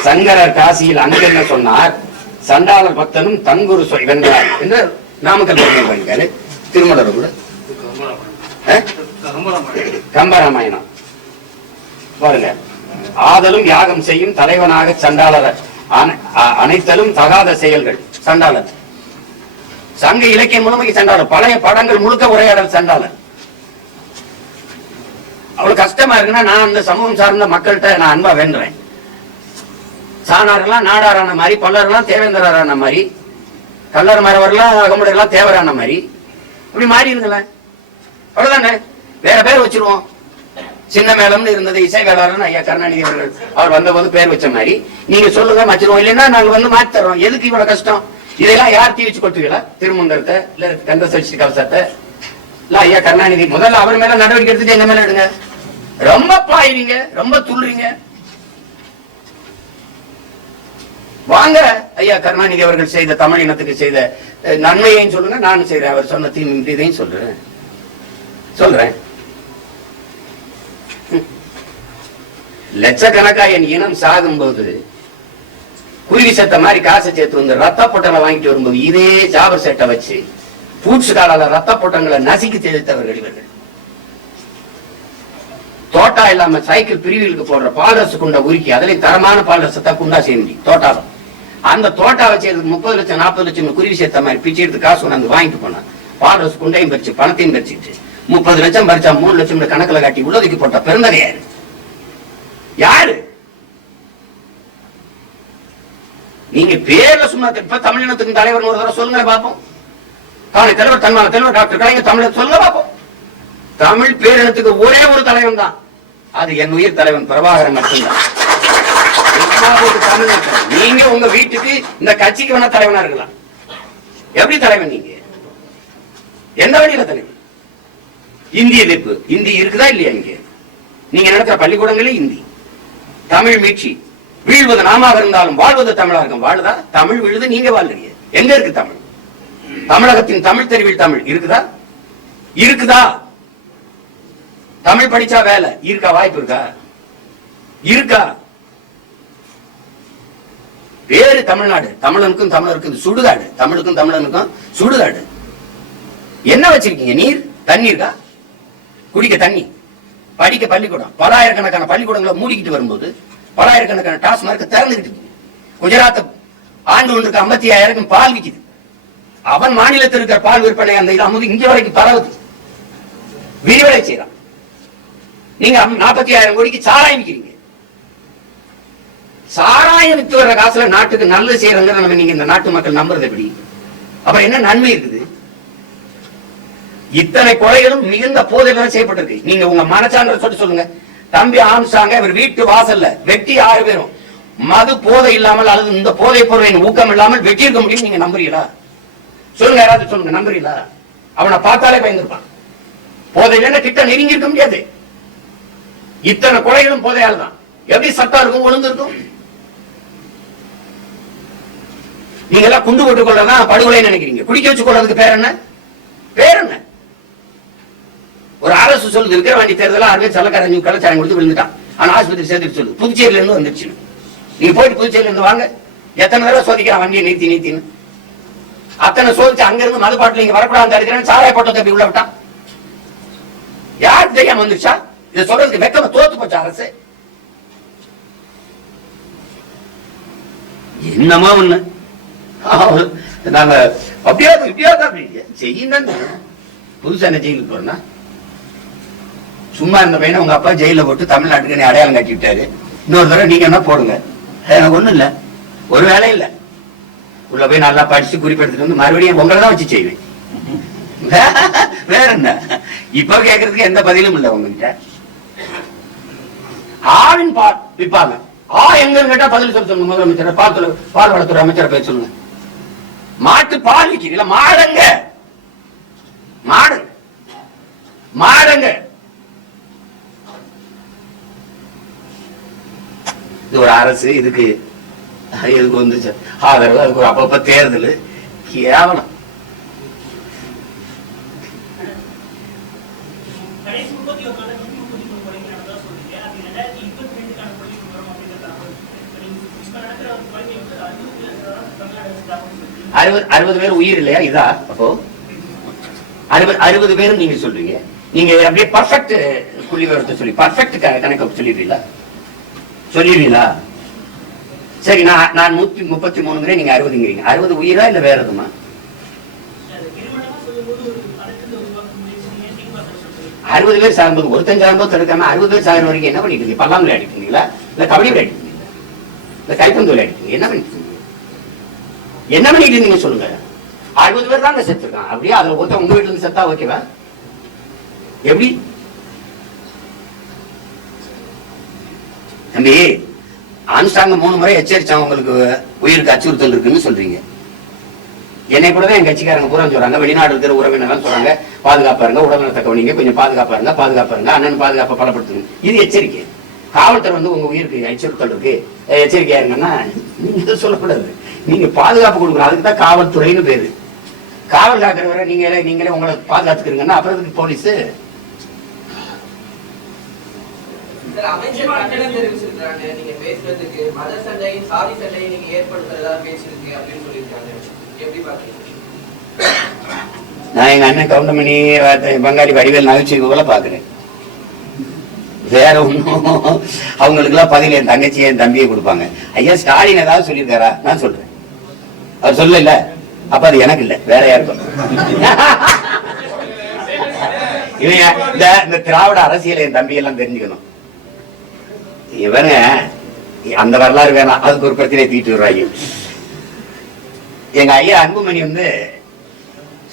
சங்கரர் காசியில் அங்கு என்ன சொன்னார்? சண்டாளர் பக்தனும் தங்குரு வென்றார் என்று நாமக்கல் பண்ணிருக்காரு. திருமலர் கூட கம்பராமாயணம் பாருங்க. ஆதலும் யாகம் செய்யும் தலைவனாக சண்டாளர் அனைத்தலும் தகாத செயல்கள் சண்டாளர். சங்க இலக்கியம் முழுமைக்கு சண்டாளர். பழைய படங்கள் முழுக்க உரையாடல் சண்டாளர். அவ்வளவு கஷ்டமா இருக்குன்னா நான் அந்த சமூகம் சார்ந்த மக்கள்கிட்ட நான் அன்பா வென்றேன். சாணாரெல்லாம் நாடாரான மாதிரி, பல்லரெல்லாம் தேவேந்திரான மாதிரி, கல்லர் மரவரெல்லாம் அகமுடையெல்லாம் தேவரான மாதிரி இப்படி மாறி இருங்களேன். அவ்வளவுதானே. வேற பேர் வச்சிருவோம். சின்ன மேளம்னு இருந்தது இசை வேளாளர்னு ஐயா கருணாநிதி அவர்கள் அவர் வந்தபோது பேர் வச்ச மாதிரி நீங்க சொல்லுங்க வச்சிருவோம். இல்லைன்னா நாங்க வந்து மாத்தி தரோம். எதுக்கு இவ்வளவு கஷ்டம்? இதெல்லாம் யார் தீ வச்சு கொட்டுவீங்களா? திருமந்திரத்தை இல்ல கந்த சஷ்டி கவசத்தை இல்ல ஐயா கருணாநிதி முதல்ல அவர் மேல நடவடிக்கை எடுத்துட்டு எங்க மேல எடுங்க. ரொம்ப பாயுவீங்க, ரொம்ப துள்ளுறீங்க. வாங்க ஐயா கருணாநிதி அவர்கள் செய்த தமிழ் இனத்துக்கு செய்த நன்மையையும் சொல்லுங்க, நானும் செய்றேன். அவர் சொன்ன தீமையும் சொல்றேன். லட்சக்கணக்கா என் இனம் சாகும் போது குருவி சத்த மாதிரி காசை சேர்த்து வந்து ரத்த பொட்டலை வாங்கிட்டு வரும்போது இதே ஜாபர் செட்டை வச்சு பூட்ஸ் காலால ரத்த பொட்டங்களை நசுக்கி தெளித்தவர்கள் இவர்கள். தோட்டா இல்லாம சைக்கிள் பிரிவுகளுக்கு போடுற பால்ரசு குண்டை உருக்கி அதிலே தரமான பால்ரசத்தை குண்டா செய்ய தோட்டாலும் அந்த தோட்டா வச்சு 30 லட்சம் 40 லட்சம் குருவி சேர்த்த மாதிரி பிச்சை எடுத்து காசு கொண்டாந்து வாங்கிட்டு போனான். பால்ரசு குண்டையும் பறிச்சு பணத்தையும் பறிச்சுட்டு 30 லட்சம் பறிச்சா 3 லட்சம் கணக்குல காட்டி உள்ளதுக்கு போட்ட பிறந்தது யாரு? நீங்க பேர்ல சும்மா இப்ப தமிழினத்துக்கு தலைவர் ஒரு தடவை சொல்லுங்க பாப்போம். தலைவர் தன்மான தலைவர் டாக்டர் கலைஞர் தமிழ் சொல்லுங்க பாப்போம். தமிழ் பேரினத்துக்கு ஒரே ஒரு தலைவன் தான், அது என் உயிர் தலைவன் பிரபாகரன் மட்டும்தான். நீங்க உங்க வீட்டுக்கு இந்த கட்சிக்கு வேணா தலைவனா இருக்கலாம். எப்படி தலைவன் நீங்க? எந்த வழியில தலைவன்? இந்திய எதிர்ப்பு இந்தி இருக்குதா இல்லையா? இங்க நீங்க நடத்துற பள்ளிக்கூடங்களே இந்தி. தமிழ் மீட்சி வீழ்வது நாமாக இருந்தாலும் வாழ்வது தமிழா இருக்கும். வாழுதா? தமிழ் விழுது நீங்க வாழ்றீங்க. எங்க இருக்கு தமிழ்? தமிழகத்தின் தமிழ் தெருவில் தமிழ் இருக்குதா? இருக்குதா? தமிழ் படிச்சா வேலை இருக்கா? வாய்ப்பு இருக்கா? இருக்கா? வேறு தமிழ்நாடு தமிழனுக்கும் தமிழருக்கும் சுடுகாடு, தமிழுக்கும் தமிழனுக்கும் சுடுகாடு. என்ன வச்சிருக்கீங்க? நீர் தண்ணீர்கா? குடிக்க தண்ணி, படிக்க பள்ளிக்கூடம். பலாயிரக்கணக்கான பள்ளிக்கூடங்களை மூடிக்கிட்டு வரும்போது பலாயிரக்கணக்கான டாஸ்மார்க் திறந்துகிட்டு. குஜராத் ஆண்டு ஒன்றுக்கு 55,000 பால் விக்குது. அவன் மாநிலத்தில் இருக்கிற பால் விற்பனை அந்த இது அமுது இங்க வரைக்கும் பரவுது, விரிவடை செய்யறான். நீங்க 40,000 கோடிக்கு சாராயம் விற்கிறீங்க. சாராயம் வித்து வர்ற காசுல நாட்டுக்கு நல்லது செய்யறாங்க நம்ம. நீங்க இந்த நாட்டு மக்கள் நம்புறது எப்படி? அப்புறம் என்ன நன்மை இருக்குது? இத்தனை கொலைகளும் மிகுந்த போதையில செய்யப்பட்டிருக்கு. நீங்க உங்க மனச்சான்ற சொல்லுங்க. தம்பி ஆம்சாங்க இவர் வீட்டு வாசல்ல வெட்டி 6 பேரும் மது போதை இல்லாமல் அல்லது இந்த போதை பொருளின் ஊக்கம் இல்லாமல் வெட்டி இருக்க முடியும். நீங்க நம்புறீங்களா? சொல்லுங்க, யாராவது சொல்லுங்க. நம்புறீங்களா? அவனை பார்த்தாலே பயந்துருப்பான். போதையில கிட்ட நெருங்கி இருக்க முடியாது. இத்தனை கொலைகளும் போதையால் தான். எப்படி சட்டம் இருக்கும், ஒழுங்கு இருக்கும்? நீங்க எல்லாம் குண்டு போட்டுக் கொள்ளதான் படுகொலை நினைக்கிறீங்க. குடிக்க வச்சு கொள்றதுக்கு பேர் என்ன? பேர் என்ன? ஒரு அரசு சொல்லுது இருக்கிற வண்டி தேர்தல 6 பேர் சல்லக்காரங்க கள்ளச்சாரம் கொடுத்து விழுந்துட்டான். ஆனா ஆஸ்பத்திரி சேர்த்துட்டு சொல்லுது புதுச்சேரியில இருந்து வந்துருச்சு. நீங்க போயிட்டு புதுச்சேரியில இருந்து வாங்க. எத்தனை தடவை சோதிக்கிறான் வண்டியை நீத்தின்னு. அத்தனை சோதிச்சு அங்க இருந்து மதுப்பாட்டில் இங்க வரக்கூடாது இருக்கிறேன். சாராய போட்டத்தை அப்படி உள்ள விட்டான். யாருக்கு தெரியாம வந்துருச்சா? இதை சொல்றதுக்கு வெக்கமா தோத்து போச்சா அரசு? என்னமா ஒண்ணு நாங்க அப்படியாவது இப்படியாவது அப்படி செய்யுங்க. புதுசா என்ன ஜெயிலுக்கு போறேன்னா சும்மா இந்த பையனை உங்க அப்பா ஜெயில போட்டு தமிழ்நாட்டுக்கு அடையாளம் கட்டி விட்டாரு. இன்னொரு தடவை நீங்க என்ன போடுங்க. எனக்கு ஒண்ணும் இல்ல, ஒரு வேலை இல்ல. உள்ள போய் நல்லா படிச்சு குறிப்பெடுத்துட்டு வந்து மறுபடியும் உங்களை தான் வச்சு செய்வேன். வேற என்ன? இப்ப கேட்கறதுக்கு எந்த பதிலும் இல்ல உங்ககிட்ட. ஆவின் பால் விற்பாங்க. எங்க கேட்டா பதில் சொல்லுங்க. முதலமைச்சர் பால் வளத்துறை அமைச்சரை பேச சொல்லுங்க. மாட்டு பால் விற்கிறீங்களா? மாடுங்க மாடுங்க மாடுங்க. இது ஒரு அரசு, இதுக்கு வந்து ஆதரவு, அதுக்கு ஒரு அப்பப்ப தேர்தல். கேவலம். 60 பேர் உயிர் இல்லையா? இதா அப்போ 60 பேரும் நீங்க சொல்றீங்க. நீங்க அப்படியே பர்ஃபெக்ட் புள்ளி விவரத்தை சொல்லி பர்ஃபெக்ட் கணக்கு சொல்லிடுவீங்களா? சரி, நான் 133 நீங்க 60ங்கிறீங்க. 60 உயிரா இல்ல வேற எதுமா? 60 பேர் சாகும்போது ஒருத்தன் சாகும்போது தடுக்காம 60 பேர் சாகுற வரைக்கும் என்ன பண்ணிட்டு இருக்கீங்க? பல்லாம் விளையாடிட்டு இருந்தீங்களா? இல்ல கபடி விளையாடிட்டு இருந்தீங்களா? இல்ல கைப்பந்து விளையாடிட்டு என்ன பண்ணிட்டு என்ன பண்ணிட்டு இருந்தீங்க சொல்லுங்க. 60 பேர் தான் செத்துருக்கான். அப்படியே அதுல ஒருத்தன் உங்க வீட்டுல இருந்து செத்தா ஓகேவா? எப்படி தம்பி? ஆம்ஸ்ட்ராங் 3 முறை எச்சரிச்சா உங்களுக்கு உயிருக்கு அச்சுறுத்தல் இருக்குன்னு சொல்றீங்க. என்னை கூட தான் என் கட்சிக்காரங்க பூரா சொல்றாங்க, வெளிநாடு இருக்கிற உறவினர்கள் சொல்றாங்க, பாதுகாப்பா இருங்க, உடல்நலத்தை கவனிங்க, கொஞ்சம் பாதுகாப்பா இருங்க, அண்ணன் பாதுகாப்பை பலப்படுத்துங்க. இது எச்சரிக்கை. காவல்துறை வந்து உங்க உயிருக்கு அச்சுறுத்தல் இருக்கு, எச்சரிக்கையா இருங்கன்னா நீங்க சொல்லக்கூடாது. நீங்க பாதுகாப்பு கொடுக்கணும். அதுக்கு தான் காவல்துறைன்னு பேரு. காவல் காக்கிறவரை நீங்களே உங்களை பாதுகாத்துக்கிறீங்கன்னா அப்புறம் போலீஸ். அமைச்சர் கண்டனம் தெரிவிச்சிருக்காங்க. நீங்க பேசுறதுக்கு மத சண்டையும் சாதி சண்டையும் நீங்க ஏற்படுத்துறதா பேசிருக்கு அப்படின்னு சொல்லியிருக்காங்க. எப்படி பாக்குறீங்க? நான் எங்க அண்ணன் கவுண்டமணி பங்காளி வடிவேல் நகைச்சுவை போல பாக்குறேன். வேற ஒண்ணும் அவங்களுக்கு எல்லாம் பதில் என் தங்கச்சி என் தம்பியை கொடுப்பாங்க. ஐயா ஸ்டாலின் ஏதாவது சொல்லியிருக்காரா? நான் சொல்றேன். அவர் சொல்லல, அப்ப அது எனக்கு இல்ல, வேற யாருக்கும். இந்த திராவிட அரசியல் என் தம்பி எல்லாம் தெரிஞ்சுக்கணும். இவங்க அந்த வரலாறு வேணாம், அதுக்கு ஒரு பிரச்சனையை தீட்டு விடுறாங்க. எங்க ஐயா அன்புமணி வந்து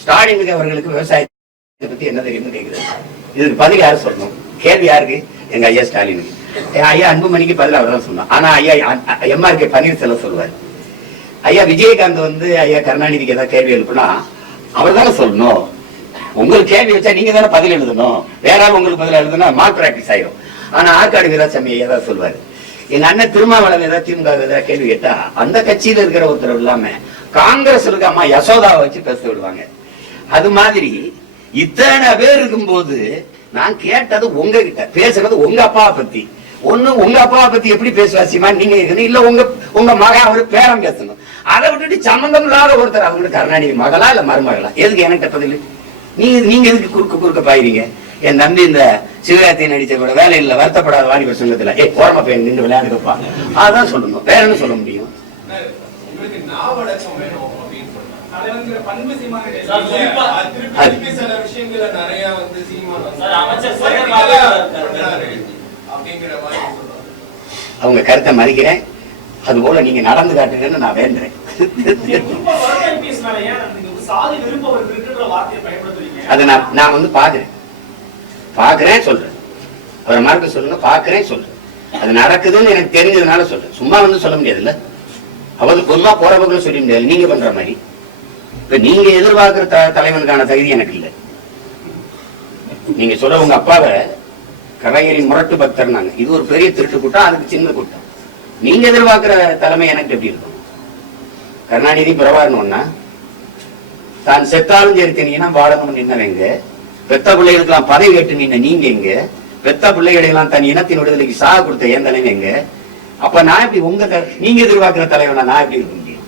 ஸ்டாலினுக்கு அவர்களுக்கு விவசாயத்தை பத்தி என்ன தெரியும்னு கேக்குது. இதுக்கு பதில் யாரு சொல்லணும்? கேள்வி யாருக்கு? எங்க ஐயா ஸ்டாலினுக்கு. என் ஐயா அன்புமணிக்கு பதில் அவர் தான் சொன்னோம். ஆனா ஐயா எம்ஆர்கே பன்னீர்செல்வம் சொல்லுவார். ஐயா விஜயகாந்த் வந்து ஐயா கருணாநிதிக்கு ஏதாவது கேள்வி எழுப்புனா அவர் தானே சொல்லணும். உங்களுக்கு கேள்வி வச்சா நீங்க தானே பதில் எழுதணும். வேற ஆள் உங்களுக்கு பதில் எழுதுனா மால் பிராக்டிஸ் ஆயிரும். ஆனா ஆற்காடு வீராசாமி ஐயா தான் சொல்லுவாரு. எங்க அண்ணன் திருமாவளவன் ஏதாவது திமுக ஏதாவது கேள்வி கேட்டா அந்த கட்சியில இருக்கிற ஒருத்தர் இல்லாம காங்கிரஸ் இருக்க அம்மா யசோதாவை வச்சு பேச விடுவாங்க. அது மாதிரி இத்தனை பேர் இருக்கும்போது நான் கேட்டது உங்ககிட்ட, பேசுறது உங்க அப்பாவை பத்தி. ஒண்ணு உங்க அப்பாவை பத்தி எப்படி பேசுவாசிமா நீங்க இல்ல உங்க மகன் அவரு பேரம் பேசணும். அதை விட்டுட்டு சம்பந்தம் இல்லாத ஒருத்தர் அவங்க கருணாநிதி மகளா இல்ல மருமகளா? எதுக்கு எனக்கு பதில்? நீங்க எதுக்கு குறுக்க பாயிருங்க? என் தம்பி இந்த சிவகார்த்தியை நடிச்ச கூட வேலை இல்ல வருத்தப்படாத வாலிபர் சங்கத்துல ஓரமா போய் நின்று விளையாடுப்பா, அதான் சொல்லணும். வேற என்ன சொல்ல முடியும்? அவங்க கருத்தை மதிக்கிறேன். அது போல நீங்க நடந்து காட்டுங்கன்னு நான் வேண்டுறேன். அது நான் வந்து பாக்குறேன் சொல்றேன். அவரை மறக்க சொல்லுங்க, பாக்குறேன் சொல்றேன். அது நடக்குதுன்னு எனக்கு தெரிஞ்சதுனால சொல்றேன். சும்மா வந்து சொல்ல முடியாதுல்ல. அவரு பொதுவா போறவங்களும் சொல்ல முடியாது. நீங்க பண்ற மாதிரி இப்ப நீங்க எதிர்பார்க்கிற தலைவனுக்கான தகுதி எனக்கு இல்லை. நீங்க சொல்ற உங்க அப்பாவை கலைஞரின் முரட்டு பக்தர்னாங்க. இது ஒரு பெரிய திருட்டு கூட்டம், அதுக்கு சின்ன கூட்டம். நீங்க எதிர்பார்க்கிற தலைமை எனக்கு எப்படி இருக்கும்? கருணாநிதி பிரபாகரன் தான் செத்தாலும் சரி தெரியுன்னா வாழணும்னு நின்னவங்க, பெத்த பிள்ளைகளுக்கெல்லாம் பதவி கேட்டு நின்ன நீங்க எங்க? பெத்த பிள்ளைகளெல்லாம் தன் இனத்தின் விடுதலைக்கு சாக கொடுத்த ஏன் தலைமை எங்க? அப்ப நான் எப்படி நீங்க எதிர்பார்க்கிற தலைவனா நான் எப்படி இருக்க முடியும்?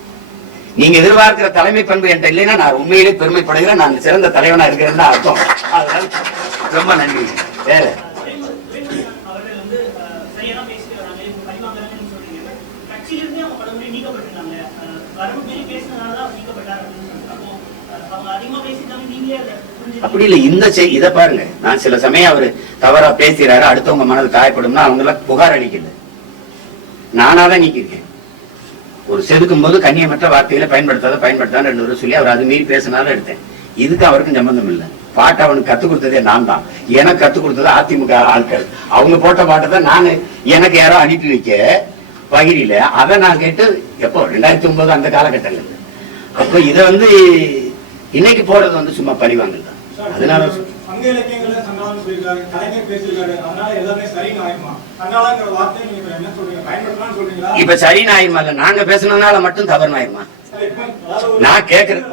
நீங்க எதிர்பார்க்கிற தலைமை பண்பு என்கிட்ட இல்லைன்னா நான் உண்மையிலே பெருமைப்படுகிறேன். நான் சிறந்த தலைவனா இருக்கிறேன்னு அர்த்தம். ரொம்ப நன்றி. வேற அப்படி இல்ல. இத பாருங்க, நான் சில சமயம் அவரு தவறா பேசுறாரு, அடுத்தவங்க மனது காயப்படும்னா அவங்க எல்லாம் புகார் அளிக்கல, நானாதான் நீக்கிருக்கேன். ஒரு செதுக்கும் போது கண்ணியமற்ற வார்த்தைகளை பயன்படுத்தாத 2 பேரும் சொல்லி அவர் அது மீறி பேசினாலும் எடுத்தேன். இதுக்கு அவருக்கும் சம்பந்தம் இல்லை. பாட்டு அவனுக்கு கத்துக் கொடுத்ததே நான் தான். எனக்கு கத்துக் கொடுத்தது அதிமுக ஆட்கள். அவங்க போட்ட பாட்டை தான் நான் எனக்கு யாரோ அனுப்பி வைக்க பகிரில அதை நான் கேட்டு எப்போ 2009 அந்த காலகட்டங்கள். அப்ப இத வந்து இன்னைக்கு போறது வந்து சும்மா பழிவாங்கல் தான். அதனால இப்ப சரின்னு ஆயிருமா? இல்ல நாங்க பேசுனதுனால மட்டும் தவறுன்னு ஆயிருமா? நான் கேக்குறேன்.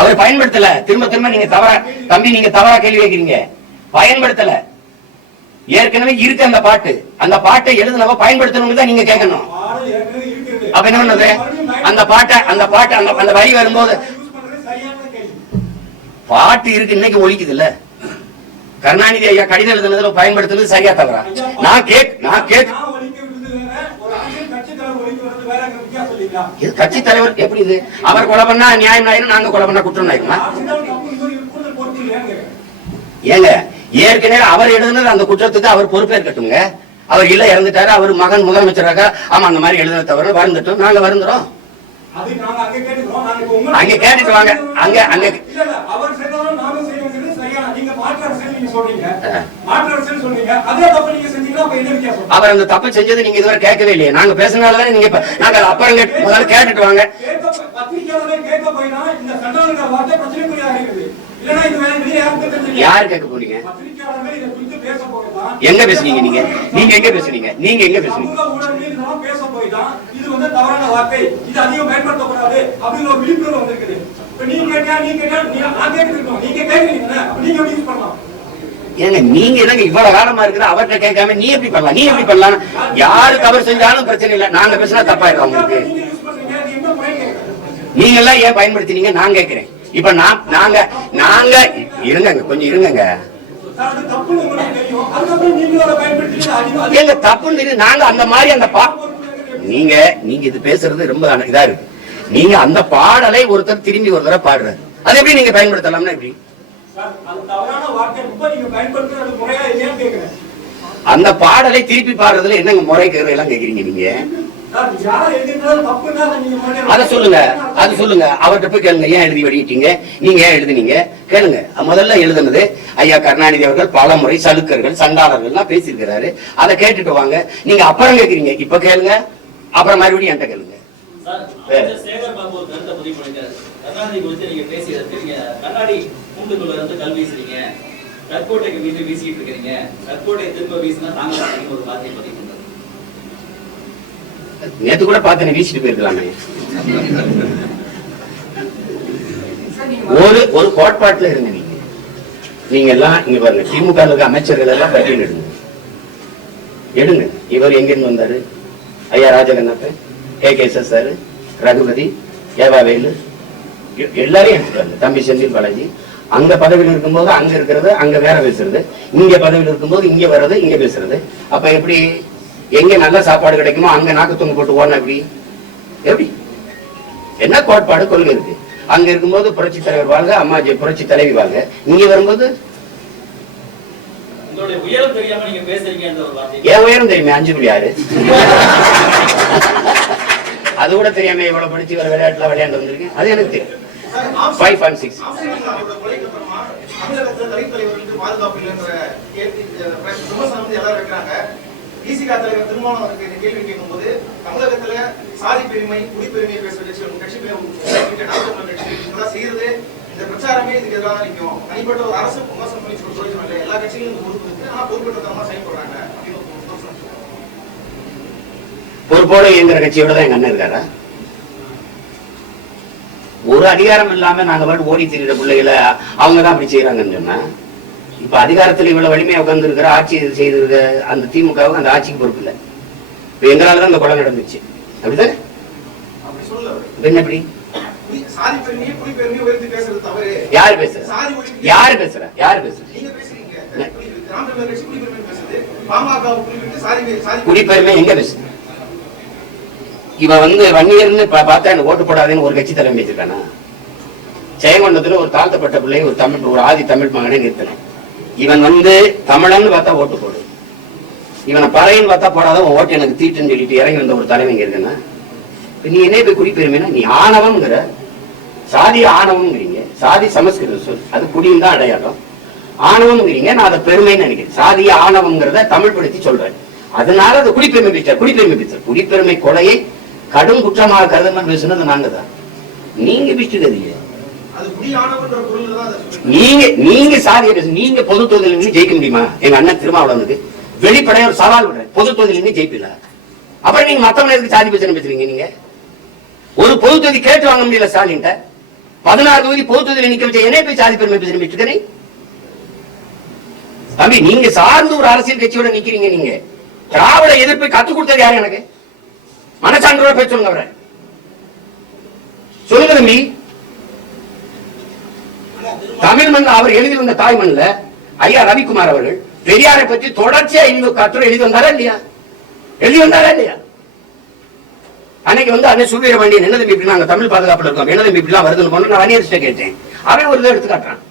அவர் பயன்படுத்தல. திரும்ப நீங்க தவறா தம்பி, நீங்க தவறா கேள்வி கேட்கிறீங்க. பயன்படுத்தல. ஏற்கனவே இருக்கு அந்த பாட்டு. அந்த பாட்டை எழுதுனவ பயன்படுத்தணும் தான் நீங்க கேட்கணும். அப்ப என்ன பண்ணது? அந்த பாட்டை அந்த வரி வரும்போது பாட்டு இருக்கு, இன்னைக்கு ஒழிக்குது இல்ல. கருணாநிதி ஐயா கடிதம் எழுதுனதுல பயன்படுத்துறது சரியா தவறா? நான் கேக் கட்சி தலைவர் எப்படி இது? அவர் கொலை பண்ணா நியாயம் ஆயிரும், நாங்க கொலை பண்ணா குற்றம் ஆயிருமா? ஏங்க ஏற்கனவே அவர் எழுதுனது அந்த குற்றத்துக்கு அவர் பொறுப்பேற்கட்டுங்க. அவர் இல்ல இறந்துட்டாரு, அவர் மகன் முதலமைச்சராக ஆமா அந்த மாதிரி எழுதுன தவிர வருந்துட்டோம், நாங்க வருந்துறோம். அங்க கேட்டுட்டு வாங்க. அவர் அந்த தப்பு செஞ்சது நீங்க இதுவரை கேட்கவே இல்லையே. நாங்க பேசினாலதான் நீங்க நாங்க அப்புறம் முதல்ல கேட்டுட்டு வாங்க. யாரு கேட்க போறீங்க? எங்க பேசுனீங்க நீங்க? நீங்க எங்க பேசுனீங்க? நீங்க எங்க பேசுனீங்க? ஏங்க நீங்க என்னங்க இவ்வளவு காலமா இருக்கிற அவர்கிட்ட கேட்காம நீ எப்படி பண்ணலாம்? நீ எப்படி பண்ணலாம்? யாரு தவறு செஞ்சாலும் பிரச்சனை இல்லை, நாங்க பேசினா தப்பாயிடும் உங்களுக்கு. நீங்க எல்லாம் ஏன் பயன்படுத்தினீங்க நான் கேட்கிறேன். இப்ப நாங்க இருங்க, கொஞ்சம் இருங்க. எங்க தப்பு நாங்க அந்த மாதிரி நீங்க இது பேசுறது ரொம்ப இதா இருக்கு. நீங்க அந்த பாடலை ஒருத்தர் திரும்பி ஒரு தடவை பாடுறாரு, அது எப்படி நீங்க பயன்படுத்தலாம்னா எப்படி? அந்த பாடலை திருப்பி பாடுறதுல என்னங்க முறை எல்லாம் கேக்குறீங்க நீங்க? அத சொல்லுங்க, அது சொல்லுங்க. அவர்கிட்ட போய் கேளுங்க, ஏன் எழுதி வெளியிட்டீங்க, நீங்க ஏன் எழுதுனீங்க கேளுங்க. முதல்ல எழுதுனது ஐயா கருணாநிதி அவர்கள் பல முறை சலுக்கர்கள் சண்டாளர்கள் பேசியிருக்கிறாரு, அதை கேட்டுட்டு வாங்க. நீங்க அப்புறம் கேக்குறீங்க, இப்ப கேளுங்க, அப்புறம் மறுபடியும் என்கிட்ட கேளுங்க. நேத்து கூட பார்த்தேன், வீசிட்டு போயிருக்கலாமே. ஒரு கோட்பாட்டுல இருங்க. நீங்க எல்லாம் இங்க பாருங்க, திமுக அமைச்சர்கள் எல்லாம் பட்டியல் எடுங்க. இவர் எங்கிருந்து வந்தாரு? ஐயா ராஜகண்ணப்பன், KKSS சார், ரகுபதி, ஏவாவேலு, எல்லாரையும் எடுத்துட்டாங்க. தம்பி செந்தில் பாலாஜி அங்க பதவியில் இருக்கும்போது அங்க இருக்கிறது அங்க வேற பேசுறது, இங்க பதவியில் இருக்கும்போது இங்க வர்றது இங்க பேசுறது. அப்ப எப்படி எங்க நல்ல சாப்பாடு கிடைக்குமோ அங்க நாக்கு தொங்க போட்டு ஓடணும்? எப்படி என்ன கோட்பாடு கொள்கை இருக்கு? அங்க இருக்கும்போது புரட்சி தலைவர் வாழ்க, அம்மாஜி புரட்சி தலைவி வாழ்க. இங்க வரும்போது என் உயரம் தெரியுமே, 5 புள்ளி 6. அது கூட தெரியாம இவ்வளவு படிச்சு ஒரு விளையாட்டுல விளையாண்டு வந்திருக்கேன், அது எனக்கு தெரியும். 5.6. கேள்வி கேட்கும் போது தமிழகத்துல சாதி பெருமை குடிப்பெருமையை பேசுற கட்சி செய்யறது இந்த பிரச்சாரமே இதுக்கு எதிராக நிற்கும். தனிப்பட்ட ஒரு அரசு விமர்சனம் பண்ணி சொல்ல இல்லை, எல்லா கட்சிகளும் பொறுப்பு இருக்கு, ஆனா பொறுப்பற்ற தரமா செயல்படுறாங்க அப்படின்னு பொறுப்போட இயங்குற கட்சியோட தான் எங்க அண்ணன் இருக்காரா? ஒரு அதிகாரம் இல்லாம நாங்க பாட்டு ஓடி திரிகிற பிள்ளைகளை அவங்கதான் அப்படி செய்யறாங்கன்னு சொன்னா, இப்ப அதிகாரத்துல இவ்வளவு வலிமையா உட்கார்ந்து இருக்கிற ஆட்சி செய்திருக்க அந்த திமுகவுக்கு அந்த ஆட்சிக்கு பொறுப்பு இல்லை. இப்ப எங்களாலதான் அந்த கொலை நடந்துச்சு, அப்படிதான். என்ன எப்படி யாரு பேசுற? யாரு பேசுற? யாரு பேசுற? குடிப்பெருமை எங்க பேசுற? இவன் வன்னியர்னு பார்த்தா எனக்கு ஓட்டு போடாதுன்னு ஒரு கட்சி தலைமை வச்சிருக்கானா? ஜெயங்கொண்டத்துல ஒரு தாழ்த்தப்பட்ட பிள்ளை ஒரு ஆதி தமிழ் மகனை நிறுத்தினான். இவன் தமிழன்னு பார்த்தா ஓட்டு போடு, இவனை பறையன்னு பார்த்தா போடாத ஓட்டு எனக்கு தீட்டுன்னு சொல்லிட்டு இறங்கி வந்த ஒரு தலைமைங்க இருக்குன்னா, நீ என்ன போய் குடிப்பெருமைனா நீ ஆணவம்ங்கிற, சாதி ஆணவம்ங்கிறீங்க. சாதி சமஸ்கிருத சொல், அது குடியும் தான் அடையாளம். ஆணவம்ங்கிறீங்க, நான் அதை பெருமைன்னு நினைக்கிறேன். சாதிய ஆணவம்ங்கிறத தமிழ் படுத்தி சொல்றேன். அதனால அது குடிப்பெருமை பேச்சார். குடிப்பெருமை கொலையை கடும் குற்றமாக கருதணும் பேசுனது நாங்க தான், நீங்க பிச்சுக்கதில்லையே. நீங்க சாதிய பேச, நீங்க பொது தொகுதியில் ஜெயிக்க முடியுமா? எங்க அண்ணன் திருமாவளவனுக்கு வெளிப்படைய ஒரு சவால் விடுறேன், பொது தொகுதியில் ஜெயிப்பில்ல. அப்புறம் நீங்க மத்தவங்களுக்கு சாதி பிரச்சனை பேசுறீங்க. நீங்க ஒரு பொது தொகுதி கேட்டு வாங்க முடியல ஸ்டாலின். 16 தொகுதி பொது தொகுதியில் நிக்க வச்ச என்ன போய் சாதி பெருமை பேசுறேன். தம்பி நீங்க சார்ந்து ஒரு அரசியல் கட்சியோட நிக்கிறீங்க. நீங்க திராவிட எதிர்ப்பை கத்துக் கொடுத்தது யாரு? எனக்கு மனசான்றோட பேச சொல்லுங்க. அவரை சொல்லுங்க தம்பி. தமிழ் மண் அவர் எழுதி வந்த தாய் மண்ணில் ஐயா ரவிக்குமார் அவர்கள் பெரியாரை பற்றி தொடர்ச்சியா கட்டுரை எழுதி வந்தாரா இல்லையா? எழுதி வந்தாரா இல்லையா? அன்னைக்கு வந்து அன்னை சுவீர வண்டியன் என்ன தம்பி இப்படி நாங்க தமிழ் பாதுகாப்புல இருக்கோம், என்ன தம்பி இப்படிலாம் வருதுன்னு போன நான் வணிகர்கிட்ட கேட்டேன். அவன் ஒரு இதை எடுத்து காட்டுறான்.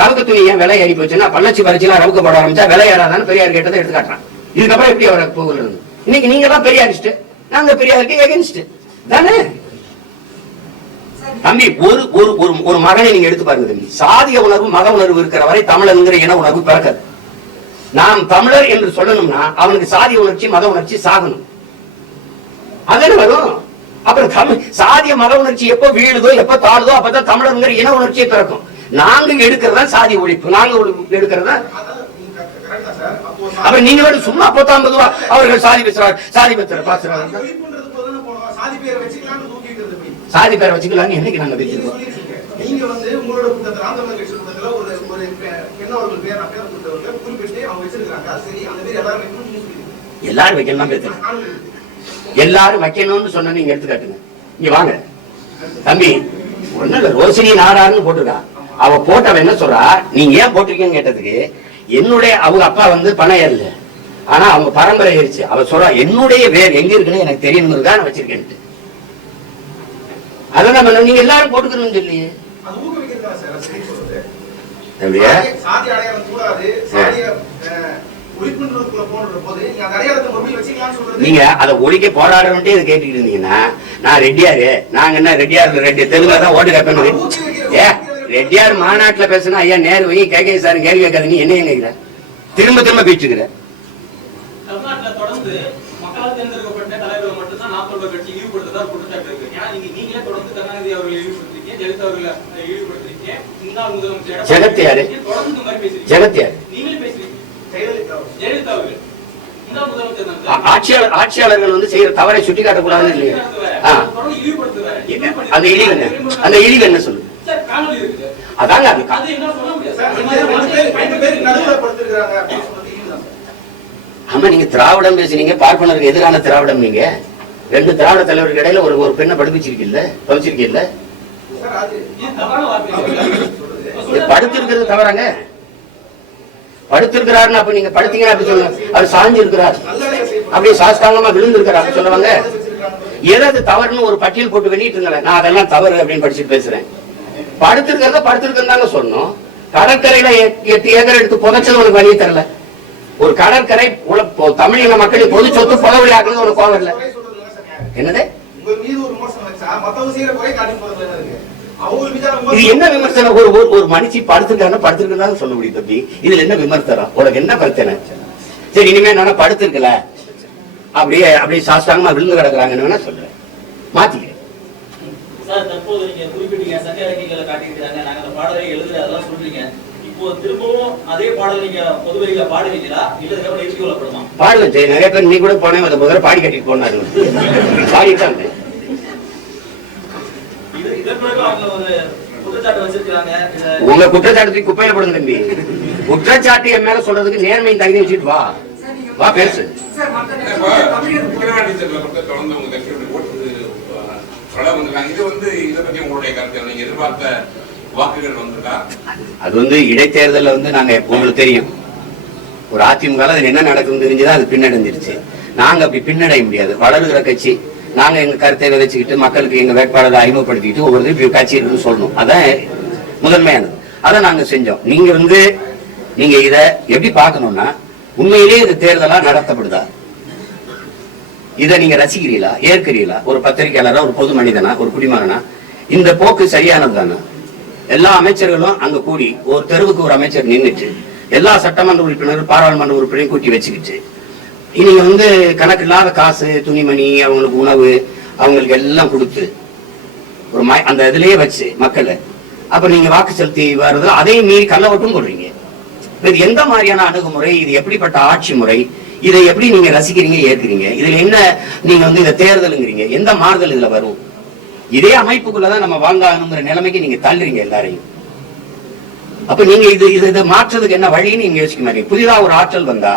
ரவுக்க துணி ஏன் விலை ஏறி போச்சுன்னா பள்ளச்சி பறிச்சுலாம் ரவுக்க போட ஆரம்பிச்சா விலை ஏறாதான்னு பெரியார் கேட்டதை எடுத்து காட்டுறான். இதுக்கப்புறம் எப்படி அவரை போகிறது? இன்னைக்கு நீங்க தான் பெரியாரிஸ்ட், நாங்க பெரியாருக்கு எகென்ஸ்ட் தானே தம்பி. ஒரு மகனை நீங்க எடுத்து பாருங்க தம்பி. சாதிய உணர்வு மக உணர்வு இருக்கிற வரை தமிழர் இன உணர்வு பிறக்காது. நாம் தமிழர் என்று சொல்லணும்னா அவனுக்கு சாதிய உணர்ச்சி மத உணர்ச்சி சாகணும். அதுன்னு வரும். அப்புறம் சாதிய மத உணர்ச்சி எப்போ வீழுதோ எப்ப தாழுதோ அப்பதான் தமிழர் இன உணர்ச்சியை பிறக்கும். நாங்க எடுக்கிறதா சாதி ஒழிப்பு, நாங்க எடுக்கிறதா. அப்ப நீங்க சும்மா 50 ரூபா அவர்கள் சாதி பேசுறாரு, சாதி பேசுறாரு. சாதி பேரை வச்சுக்கலாம்னு என்னைக்கு நாங்க பேசிருக்கோம்? நீங்க வந்து உங்களோட கூட்டத்துல ஆந்திர கட்சி கூட்டத்துல ஒரு பெண்ணவர்கள் பேர் கொடுத்தவர்கள் குறிப்பிட்டு அவங்க வச்சிருக்காங்க. சரி, அந்த பேர் எல்லாரும் வைக்கணும் தான் பேசுறேன். எல்லாரும் வைக்கணும்னு சொன்ன நீங்க எடுத்து காட்டுங்க. இங்க வாங்க தம்பி. ஒண்ணு இல்ல, ரோசினி நாடாருன்னு போட்டுருக்கா. அவ போட்டவ என்ன சொல்றா, நீங்க ஏன் போட்டிருக்கீங்கன்னு கேட்டதுக்கு என்னுடைய அவங்க அப்பா வந்து பணம் ஏறல, ஆனா அவங்க பரம்பரை ஏறிச்சு. அவ சொல்றா என்னுடைய வேர் எங்க இருக்குன்னு எனக்கு தெரியணுங்கிறதா நான் வச்சிருக்கேன். அதான் நம்ம நீங்க எல்லாரும் போட்டுக்கணும்னு சொல்லியே நீங்க அதை ஒழிக்க போராடுறே இதை கேட்டுக்கிட்டு இருந்தீங்கன்னா நான் ரெட்டியாரு, நாங்க என்ன ரெட்டியார் ரெட்டி தெலுங்கா தான் ஓட்டு கேட்பேன். ஏ ரெட்டியார் மாநாட்டுல பேசுனா ஐயா நேரு வை கே சார் கேள்வி கேட்காது. நீ என்ன கேட்கிற? திரும்ப திரும்ப பேச்சுக்கிற. ஜெகத்யாரு ஜெகத்யாரு ஆட்சியாளர்கள் வந்து செய்யற தவறை சுட்டி காட்டக்கூடாதுன்னு இல்லையா? அந்த இழிவு என்ன, அந்த இழிவு என்ன சொல்லு? அதாங்க ஆமா. நீங்க திராவிடம் பேசுறீங்க, பார்ப்பனருக்கு எதிரான திராவிடம். நீங்க 2 திராவிட தலைவருக்கு இடையில ஒரு பெண்ணை படிச்சிருக்கீல்ல, படிச்சிருக்கீல்ல. படுத்திருக்கிறது தவறாங்க? படுத்திருக்கிறாருன்னு அப்ப நீங்க படுத்தீங்கன்னா அப்படி சொல்லுங்க. அவர் சாஞ்சு இருக்கிறார், அப்படியே சாஸ்தாங்கமா விழுந்து இருக்கிறார் சொல்லுவாங்க. ஏதாவது தவறுன்னு ஒரு பட்டியல் போட்டு வெளியிட்டு இருங்களேன். நான் அதெல்லாம் தவறு அப்படின்னு படிச்சுட்டு பேசுறேன். படுத்திருக்கிறத படுத்திருக்கிறதாங்க சொன்னோம். கடற்கரையில 8 ஏக்கர் எடுத்து புதைச்சது உனக்கு வழியே தரல. ஒரு கடற்கரை தமிழின மக்களின் பொது சொத்து புலவெளி ஆக்குறது ஒரு கோவம் இல்ல. என்னது இது என்ன விமர்சனம்? ஒரு மனுஷி படுத்திருக்காங்க சொல்ல முடியும் தம்பி. இதுல என்ன விமர்சனம்? உனக்கு என்ன பிரச்சனை? சரி, இனிமே நான் படுத்திருக்கல, அப்படியே சாஸ்தாங்கமா விழுந்து கிடக்குறாங்கன்னு வேணா சொல்றேன், மாத்திக்கிறேன். சார், தற்போது நீங்க குறிப்பிட்டீங்க சங்க இலக்கியங்களை காட்டிக்கிறாங்க, நாங்க அந்த பாடலை எழுதுற அதெல்லாம் சொல்றீங்க. இப்போ திரும்பவும் அதே பாடல் நீங்க பொதுவெளியில பாடுவீங்களா இல்ல இதுக்கப்புறம் எழுதி கொள்ளப்படுமா? பாடல நிறைய பேர் நீ கூட போனேன், அதை முதல்ல பாடி கட்டிட்டு போனாரு, பாடிட்டாங்க. உங்க குற்றச்சாட்டு குப்பையில போடுங்க தம்பி. குற்றச்சாட்டு என் மேல சொல்றதுக்கு நேர்மையின் தகுதி வச்சுட்டு வா பேசு. அது வந்து இடைத்தேர்தல் வந்து நாங்க உங்களுக்கு தெரியும், ஒரு அதிமுக என்ன நடக்குதுன்னு தெரிஞ்சுதான் அது பின்னடைஞ்சிருச்சு. நாங்க அப்படி பின்னடைய முடியாது, வளருகிற கட்சி. நாங்க எங்க கருத்தை விதைச்சுக்கிட்டு மக்களுக்கு எங்க வேட்பாளரை அறிமுகப்படுத்திக்கிட்டு ஒவ்வொரு கட்சி இருக்குன்னு சொல்லணும். அதான் முதன்மையானது. அதை நாங்க செஞ்சோம். நீங்க இத எப்படி பார்க்கணும்னா, உண்மையிலேயே இது தேர்தலா நடத்தப்படுதா, இதை நீங்க ரசிக்கிறீங்களா, ஏற்கிறீங்களா? ஒரு பத்திரிகையாளரா, ஒரு பொது மனிதனா, ஒரு குடிமகனா இந்த போக்கு சரியானது தானே? எல்லா அமைச்சர்களும் அங்க கூடி ஒரு தெருவுக்கு ஒரு அமைச்சர் நின்றுட்டு எல்லா சட்டமன்ற உறுப்பினரும் பாராளுமன்ற உறுப்பினரையும் கூட்டி வச்சுக்கிட்டு நீங்க கணக்கு இல்லாத காசு, துணிமணி, அவங்களுக்கு உணவு, அவங்களுக்கு எல்லாம் கொடுத்து ஒரு அந்த இதுலயே வச்சு மக்களை அப்ப நீங்க வாக்கு செலுத்தி வர்றது, அதையும் மீறி கள்ளவட்டும் போடுறீங்க. இது எந்த மாதிரியான அணுகுமுறை? இது எப்படிப்பட்ட ஆட்சி முறை? இதை எப்படி நீங்க ரசிக்கிறீங்க, ஏற்கிறீங்க? இதுல என்ன நீங்க இதை தேர்தலுங்கிறீங்க, எந்த மாறுதல் இதுல வரும்? இதே அமைப்புக்குள்ளதான் நம்ம வாங்கணுங்கிற நிலைமைக்கு நீங்க தள்ளுறீங்க எல்லாரையும். அப்ப நீங்க இதை மாற்றுறதுக்கு என்ன வழின்னு நீங்க யோசிக்க மாட்டீங்க. புதிதா ஒரு ஆற்றல் வந்தா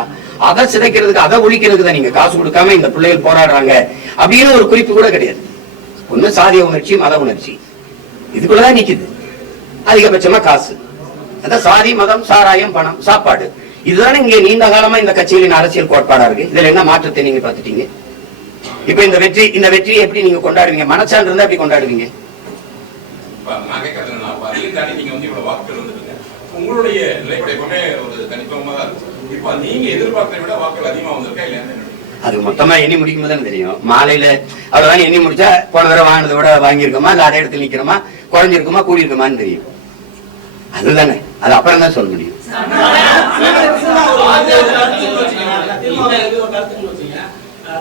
அதை சிதைக்கிறதுக்கு, அதை ஒழிக்கிறதுக்கு தான் நீங்க காசு கொடுக்காம இந்த பிள்ளைகள் போராடுறாங்க அப்படின்னு ஒரு குறிப்பு கூட கிடையாது. ஒண்ணு சாதிய உணர்ச்சி, மத உணர்ச்சி, இதுக்குள்ளதான் நிக்குது. அதிகபட்சமா காசு, அதான் சாதி, மதம், சாராயம், பணம், சாப்பாடு. இதுதானே இங்க நீண்ட காலமா இந்த கட்சிகளின் அரசியல் கோட்பாடா இருக்கு. இதுல என்ன மாற்றத்தை நீங்க பாத்துட்டீங்க? இப்ப இந்த வெற்றியை எப்படி நீங்க கொண்டாடுவீங்க? மனச்சான்று இருந்தா எப்படி கொண்டாடுவீங்க? உங்களுடைய நிலைப்படைப்புமே ஒரு தனித்துவமா தான் இருக்கும். இப்ப நீங்க எதிர்பார்த்ததை விட வாக்குகள் அதிகமா வந்திருக்கா இல்லையா? அது மொத்தமா எண்ணி முடிக்கும் போது தெரியும். மாலையில அவ்வளவுதான் எண்ணி முடிச்சா போன தடவை வாங்கினதை விட வாங்கியிருக்கோமா, இல்ல அதே இடத்துல நிக்கிறோமா, குறைஞ்சிருக்குமா, கூடியிருக்குமான்னு தெரியும். அதுதானே, அது அப்புறம் தான் சொல்ல முடியும்.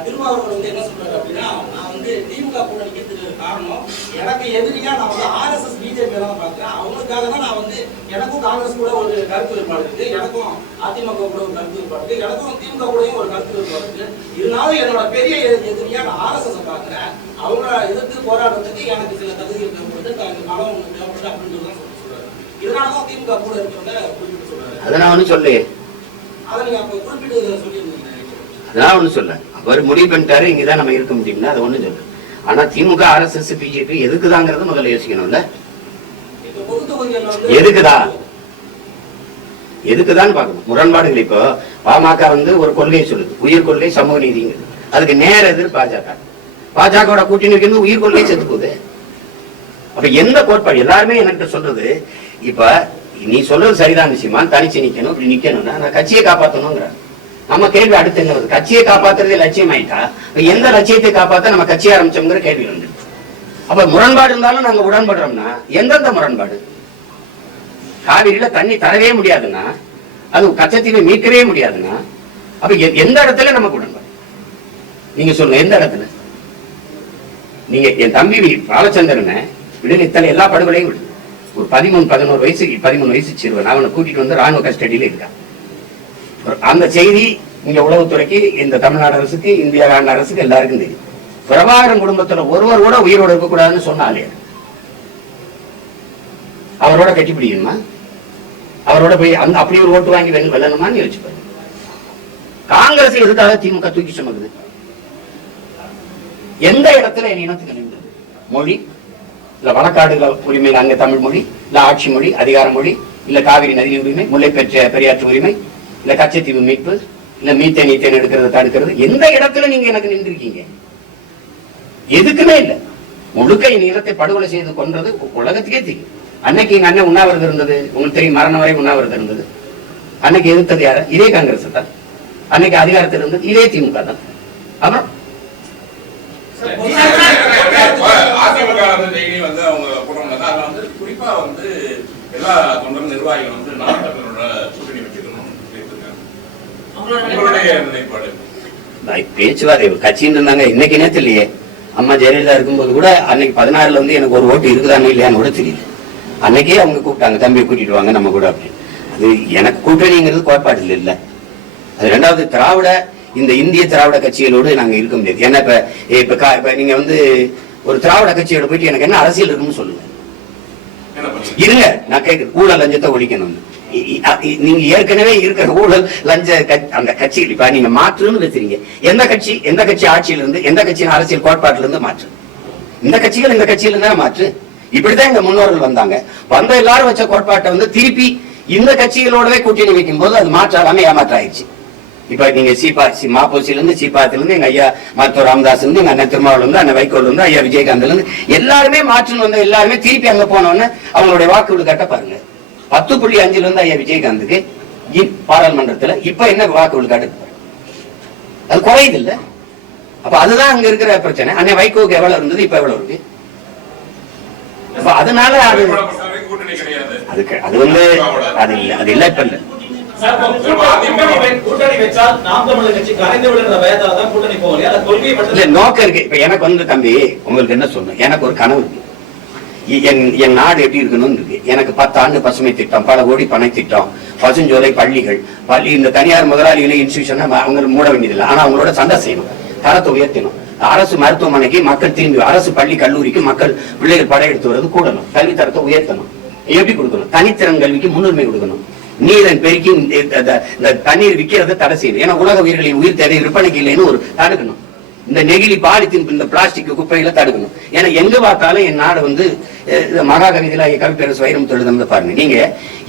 திருமாவளவன் வந்து என்ன சொல்றாரு அப்படின்னா, நான் வந்து திமுக கூட நிக்கிறதுக்கு காரணம், எனக்கு எதிரியா நான் வந்து ஆர்எஸ்எஸ் பிஜேபி தான் பாக்குறேன். அவங்களுக்காக தான் நான் வந்து, எனக்கும் காங்கிரஸ் கூட ஒரு கருத்து வேறுபாடு இருக்கு, எனக்கும் அதிமுக கூட ஒரு கருத்து வேறுபாடு இருக்கு, எனக்கும் திமுக கூடயும் ஒரு கருத்து வேறுபாடு இருக்கு. இருந்தாலும் என்னோட பெரிய எதிரியா நான் ஆர்எஸ்எஸ் பாக்குறேன். அவங்கள எதிர்த்து போராடுறதுக்கு எனக்கு சில தகுதிகள் தேவைப்படுது, பலம் ஒண்ணு தேவைப்படுது அப்படின்னு தான் சொல்றாரு. இதனாலதான் திமுக கூட இருக்கிறவங்க குறிப்பிட்டு சொல்றாரு. அதை நான் ஒண்ணு சொல்லு, அதை நீங்க அப்ப குறிப்பிட்டு சொல்லியிருந்தீங்க. அதெல்லாம் ஒண்ணு சொல்ல, அவர் முடிவு பண்ணிட்டாரு இங்கதான் நம்ம இருக்க முடியும்னா அதை ஒண்ணு சொல்லு. ஆனா திமுக, ஆர்எஸ்எஸ், பிஜேபி எதுக்குதாங்கிறத முதல்ல யோசிக்கணும்ல. எதுக்குதான் பார்க்கணும். முரண்பாடுகள் இப்போ பாமக வந்து ஒரு கொள்கையை சொல்லுது, உயிர் கொள்கை, சமூக நீதிங்கிறது. அதுக்கு நேர எதிர் பாஜக. பாஜக கூட்டணி வைக்கிறது உயிர் கொள்கை செத்து போகுது. அப்ப எந்த கோட்பாடு எல்லாருமே எனக்கு சொல்றது, இப்ப நீ சொல்றது சரிதான் விஷயமா, தனிச்சு நிக்கணும், இப்படி நிக்கணும்னா நான் கட்சியை காப்பாற்றணுங்கிற நம்ம கேள்வி அடுத்து என்ன வருது? கட்சியை காப்பாத்துறதே லட்சியம் ஆயிட்டா எந்த லட்சியத்தை காப்பாத்த நம்ம கட்சி ஆரம்பிச்சோங்கிற கேள்வி வந்து. அப்ப முரண்பாடு இருந்தாலும் நாங்க உடன்படுறோம்னா எந்தெந்த முரண்பாடு? காவிரியில தண்ணி தரவே முடியாதுன்னா, அது கச்சத்தீவை மீட்கவே முடியாதுன்னா, அப்ப எந்த இடத்துல நமக்கு உடன்பாடு? நீங்க சொல்லுங்க, எந்த இடத்துல? நீங்க என் தம்பி பாலச்சந்திரனை விடுங்க, இத்தனை எல்லா படுகொலையும் விடு. ஒரு 13 வயசு சிறுவன், அவனை கூட்டிட்டு வந்து ராணுவ கஸ்டடியில இருக்கான். அந்த செய்தி இங்க உளவுத்துறைக்கு, இந்த தமிழ்நாடு அரசுக்கு, இந்திய அரசுக்கு எல்லாருக்கும் தெரியும். பிரபாகரன் குடும்பத்துல ஒருவர் கூட உயிரோடு இருக்கக்கூடாதுன்னு சொன்னாலே அவரோட கட்டி பிடிக்கணுமா? அவரோட போய் அந்த அப்படி ஒரு ஓட்டு வாங்கி வெல்லணுமான்னு யோசிச்சு பாருங்க. காங்கிரஸ் எதுக்காக திமுக தூக்கி சுமக்குது? எந்த இடத்துல என் இனத்துக்கு நின்றது? மொழி இல்ல வழக்காடுகள உரிமை, அங்க தமிழ் மொழி இல்ல ஆட்சி மொழி, அதிகார மொழி இல்ல காவிரி நதி உரிமை, முல்லை பெரியாற்று உரிமை இல்ல கச்சத்தீவு மீட்பு இல்ல மீத்தேன் எடுக்கிறது தடுக்கிறது, எந்த இடத்துல நீங்க எனக்கு நின்றுருக்கீங்க? எதுக்குமே இல்ல. முழுக்க என் இனத்தை படுகொலை செய்து கொன்றது உலகத்துக்கே தெரியும். அன்னைக்கு எங்க அண்ணன் உண்ணாவிரதம் இருந்தது, உங்களுக்கு தெரியும், மரணம் வரை உண்ணாவிரதம் இருந்தது. அன்னைக்கு எதிர்த்தது யார? இதே காங்கிரஸ் தான். அன்னைக்கு அதிகாரத்தில் இருந்தது இதே திமுக தான். அப்புறம் அதிமுக வந்து அவங்க கூட்டம் குறிப்பா வந்து எல்லா தொண்டர் நிர்வாகிகள் வந்து நாட்டங்களோட கூட்டணி வச்சுக்கணும். உங்களுடைய நிலைப்பாடு? பேச்சுவார்த்தை கட்சின்னு இருந்தாங்க. இன்னைக்கு நேத்து இல்லையே, அம்மா ஜெயலலிதா இருக்கும்போது கூட அன்னைக்கு 16 வந்து எனக்கு ஒரு ஓட்டு இருக்குதானே இல்லையான்னு கூட தெரியல. அன்னைக்கே அவங்க கூப்பிட்டாங்க, தம்பியை கூட்டிட்டு வாங்க நம்ம கூட அப்படின்னு. அது எனக்கு கூட்டணிங்கிறது கோட்பாடு இல்ல. அது ரெண்டாவது, திராவிட இந்த இந்திய திராவிட கட்சிகளோடு நாங்க இருக்க முடியாது. ஏன்னா இப்ப நீங்க வந்து ஒரு திராவிட கட்சியோட போயிட்டு எனக்கு என்ன அரசியல் இருக்குன்னு சொல்லுங்க. இருங்க, நான் கேட்க ஊழல் லஞ்சத்தை ஒழிக்கணும். நீங்க ஏற்கனவே இருக்கிற ஊழல் லஞ்ச அந்த கட்சிகள் இப்ப நீங்க மாற்றுன்னு வச்சிருங்க. எந்த கட்சி ஆட்சியில இருந்து, எந்த கட்சியின் அரசியல் கோட்பாட்டுல இருந்து மாற்று? இந்த கட்சியில இருந்தா மாற்று. இப்படிதான் எங்க முன்னோர்கள் வந்தாங்க. வந்த எல்லாரும் வச்ச கோட்பாட்டை வந்து திருப்பி இந்த கட்சிகளோடவே கூட்டணி வைக்கும் போது அது மாற்றாலாம ஏமாற்றாயிடுச்சு. இப்ப நீங்க மாப்போசில இருந்து, சீப்பாத்துல இருந்து, எங்க ஐயா மருத்துவர் ராமதாஸ் இருந்து, எங்க அண்ணன் திருமாவளவன் இருந்து, அண்ணன் வைகோல் இருந்து, ஐயா விஜயகாந்த்ல இருந்து எல்லாருமே மாற்றுன்னு வந்த எல்லாருமே திருப்பி அங்க போனோன்னு அவங்களுடைய வாக்குகள் கட்ட பாருங்க. 10.5 இருந்து ஐயா விஜயகாந்துக்கு பாராளுமன்றத்துல இப்ப என்ன வாக்குகள் காட்டு? அது குறையுது இல்ல? அப்ப அதுதான் அங்க இருக்கிற பிரச்சனை. அண்ணன் வைகோவுக்கு எவ்வளவு இருந்தது, இப்ப எவ்வளவு இருக்கு? அதனால அது வந்து அது இல்ல இப்ப இல்ல. நோக்கம் இருக்கு. இப்ப எனக்கு வந்து தம்பி உங்களுக்கு என்ன சொல்லணும், எனக்கு ஒரு கனவு இருக்கு. என் நாடு எப்படி இருக்கணும்னு இருக்கு. எனக்கு 10 ஆண்டு பசுமை திட்டம், பல கோடி பனை திட்டம், பசுஞ்சோலை, பள்ளிகள், இந்த தனியார் முதலாளிகளை இன்ஸ்டிடியூஷன் அவங்க மூட வேண்டியதில்லை. ஆனா அவங்களோட சண்டை செய்யணும், தரத்தை உயர்த்தணும். அரசு மருத்துவமனைக்கு மக்கள் திரும்பி, அரசு பள்ளி கல்லூரிக்கு மக்கள் பிள்ளைகள் படையெடுத்து வருவது கூடணும், கல்வி தரத்தை உயர்த்தணும். எப்படி கொடுக்கணும்? தனித்திறன் கல்விக்கு முன்னுரிமை கொடுக்கணும். நீரன் பெருக்கி இந்த தண்ணீர் விற்கிறத தடை செய்யணும். ஏன்னா உலக உயிர்களின் உயிர் தேவை விற்பனைக்கு இல்லைன்னு ஒரு தடுக்கணும். இந்த நெகிழி பாலித்தீன் இந்த பிளாஸ்டிக் குப்பைகளை தடுக்கணும். ஏன்னா எங்க பார்த்தாலும் என் நாடு வந்து மகாகவிதையில கவிப்பேரசு வைரம் தொழுது பாருங்க. நீங்க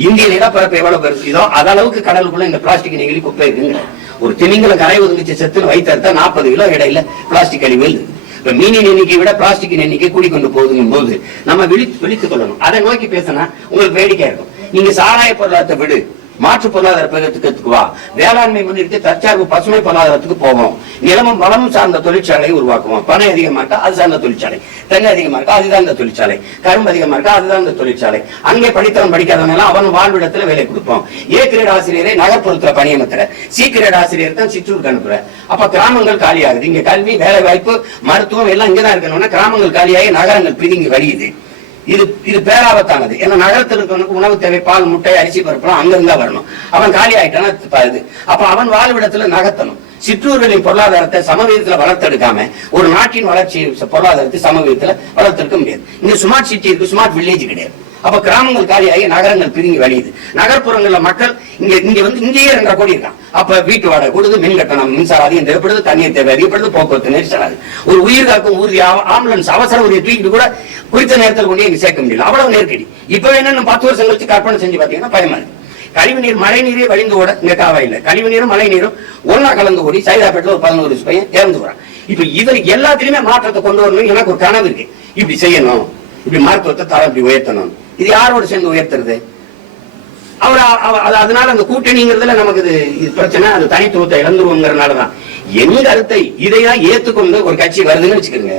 இந்திய நிலப்பரப்பு எவ்வளவு பெருசு இதோ அதளவுக்கு கடலுக்குள்ள இந்த பிளாஸ்டிக் நெகிழி குப்பை இருக்குங்க. ஒரு திமிங்கலம் கரை ஒதுங்கிச்சு செத்துன்னு வைத்தா 40 கிலோ இடையில பிளாஸ்டிக் கழிவு. இப்ப மீனின் எண்ணிக்கை விட பிளாஸ்டிக் எண்ணிக்கை கூடிக்கொண்டு போகுதுங்கும் போது நம்ம விழித்துக் கொள்ளணும். அதை நோக்கி பேசினா உங்களுக்கு வேடிக்கையா இருக்கும். நீங்க சாராய பொருளாதாரத்தை விடு, மாற்று பொருளாதார பிரகத்துக்கு வா, வேளாண்மை முன்னிறுத்தி தற்சார்பு பசுமை பொருளாதாரத்துக்கு போவோம், நிலமும் வளமும் சார்ந்த தொழிற்சாலையை உருவாக்குவோம். பணம் அதிகமா இருக்கா அது சார்ந்த தொழிற்சாலை, தென்னை அதிகமா இருக்கா அதுதான் இந்த தொழிற்சாலை, கரும்பு அதிகமா இருக்கா அதுதான் இந்த தொழிற்சாலை. அங்கே படித்தவன் படிக்காதவன் அவன் வாழ்விடத்துல வேலை கொடுப்போம். ஏ கிரேட் ஆசிரியரை நகர்ப்புறத்துல பணியமர்த்துற, சி கிரேட் ஆசிரியர் தான் சிற்றூருக்கு அனுப்புற. அப்ப கிராமங்கள் காலியாகுது. இங்க கல்வி, வேலை வாய்ப்பு, மருத்துவம் எல்லாம் இங்கதான் இருக்கணும்னா கிராமங்கள் காலியாகி நகரங்கள் பிரிங்கி வழியுது. இது பேராபத்தானது. ஏன்னா நகரத்தில் இருக்கவனுக்கு உணவு தேவை, பால், முட்டை, அரிசி, பருப்பெல்லாம் அங்க இருந்தா வரணும். அவன் காலி ஆயிட்டானா இது. அப்ப அவன் வாழ்விடத்துல நகர்த்தணும். சிற்றூர்களின் பொருளாதாரத்தை சமவீதத்துல வளர்த்தெடுக்காம ஒரு நாட்டின் வளர்ச்சி பொருளாதாரத்தை சமவீதத்துல வளர்த்தெடுக்க முடியாது. இங்க ஸ்மார்ட் சிட்டி இருக்கு, ஸ்மார்ட் வில்லேஜ் கிடையாது. அப்ப கிராமங்கள் காலியாகி நகரங்கள் பிரிங்கி வழியுது. நகர்ப்புறங்கள்ல மக்கள் இங்க வந்து இங்கேயே 2 கோடி இருக்கான். அப்ப வீட்டு வாடகை கொடுது, மின் கட்டணம், மின்சாரம் அதிகம் தேவைப்படுது, தண்ணீர் தேவை அதிகப்படுது, போக்குவரத்து நெரிசலாது. ஒரு உயிர் காக்கும் ஊர்தி ஆம்புலன்ஸ் அவசர உரிய தூக்கிட்டு கூட குறித்த நேரத்தில் கொண்டு இங்க சேர்க்க முடியல. அவ்வளவு நெருக்கடி. இப்ப என்னன்னு 10 வருஷம் கழிச்சு கற்பனை செஞ்சு பாத்தீங்கன்னா பயமா இருக்கு. கழிவு நீர், மழை நீரே வழிந்து ஓட இங்க காவாயில்லை. கழிவு நீரும் மழை நீரும் ஒன்னா கலந்து ஓடி சைதாப்பேட்டில் ஒரு 11 வயசு பையன் இறந்து போறான். இப்ப இதுல எல்லாத்திலுமே மாற்றத்தை கொண்டு வரணும். எனக்கு ஒரு கனவு இருக்கு. இப்படி செய்யணும், இப்படி மருத்துவத்தை தரம் இப்படி உயர்த்தணும். இது யாரோட சேர்ந்து உயர்த்துறது? அதனால அந்த கூட்டணிங்கிறதுல நமக்கு இது பிரச்சனை. அது தனித்துவத்தை இழந்துருவோங்கிறதுனாலதான் எங்க கருத்தை இதைதான் ஏத்துக்கொண்டு ஒரு கட்சி வருதுன்னு வச்சுக்கோங்க.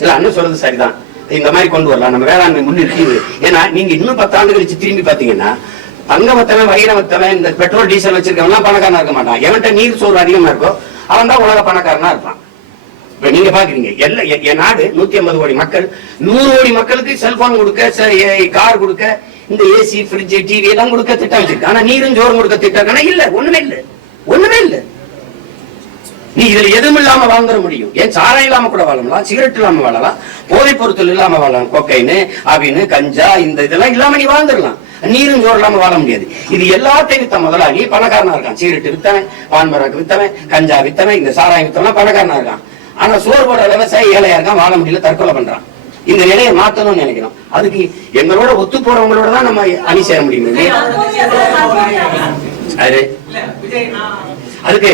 இல்ல அண்ணன் சொல்றது சரிதான், இந்த மாதிரி கொண்டு வரலாம், நம்ம வேளாண்மை முன்னிறுத்தி. ஏன்னா நீங்க இன்னும் 10 ஆண்டு கழிச்சு திரும்பி பாத்தீங்கன்னா தங்கமத்தவன், வைரமத்தவன், இந்த பெட்ரோல் டீசல் வச்சிருக்கவன் பணக்காரனா இருக்க மாட்டான். எவன்கிட்ட நீர் சோறு அதிகமா இருக்கோ அவன் தான் உலக பணக்காரனா இருப்பான். இப்ப நீங்க பாக்குறீங்க என் நாடு 150 கோடி மக்கள், 100 கோடி மக்களுக்கு செல்போன் கொடுக்க, கார் கொடுக்க, இந்த ஏசி, பிரிட்ஜ், டிவி எல்லாம் கொடுக்க திட்டம் வச்சிருக்கு. ஆனா நீரும் ஜோறும் கொடுக்க திட்டம் இல்ல, ஒண்ணுமே இல்ல. நீ இதுல எதுவும் இல்லாம வாழ்ந்துட முடியும். ஏன் சாராயம் இல்லாம கூட வாழலாம், சிகரெட் இல்லாம வாழலாம், போதை பொருட்கள் இல்லாம வாழலாம், கொக்கைன்னு, அபின்னு, கஞ்சா, இந்த இதெல்லாம் இல்லாம நீ வாழ்ந்துடலாம். நீரும் ஜோறு இல்லாம வாழ முடியாது. இது எல்லாத்தையும் வித்த முதலாளி பணக்காரனா இருக்கான். சிகரெட் வித்தவன், பான்பராக்கு வித்தவன், கஞ்சா வித்தவன், இந்த சாராயம் வித்தவன் பணக்காரனா இருக்கான். ஆனா சோறு போட விவசாயி ஏழையா இருக்கான், வாழ முடியல, தற்கொலை பண்றான். இந்த நிலையை மாத்தணும்னு நினைக்கிறோம். அதுக்கு எங்களோட ஒத்து போறவங்களோட தான் நம்ம அணி சேர முடியும். அதுக்கு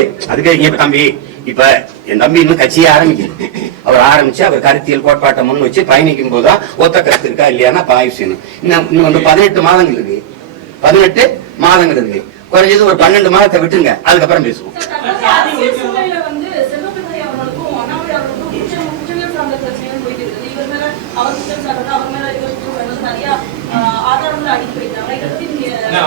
தம்பி, இப்ப என் தம்பி இன்னும் கட்சியை ஆரம்பிக்கணும். அவர் ஆரம்பிச்சு அவர் கருத்தியல் கோட்பாட்டை முன் வச்சு பயணிக்கும் போதுதான் ஒத்த கருத்து இருக்கா இல்லையானா ஆய்வு செய்யணும். இன்னும் வந்து 18 மாதங்கள் இருக்கு. 18 மாதங்கள் இருக்கு. குறைஞ்சது ஒரு 12 மாதத்தை விட்டுருங்க, அதுக்கப்புறம் பேசுவோம்.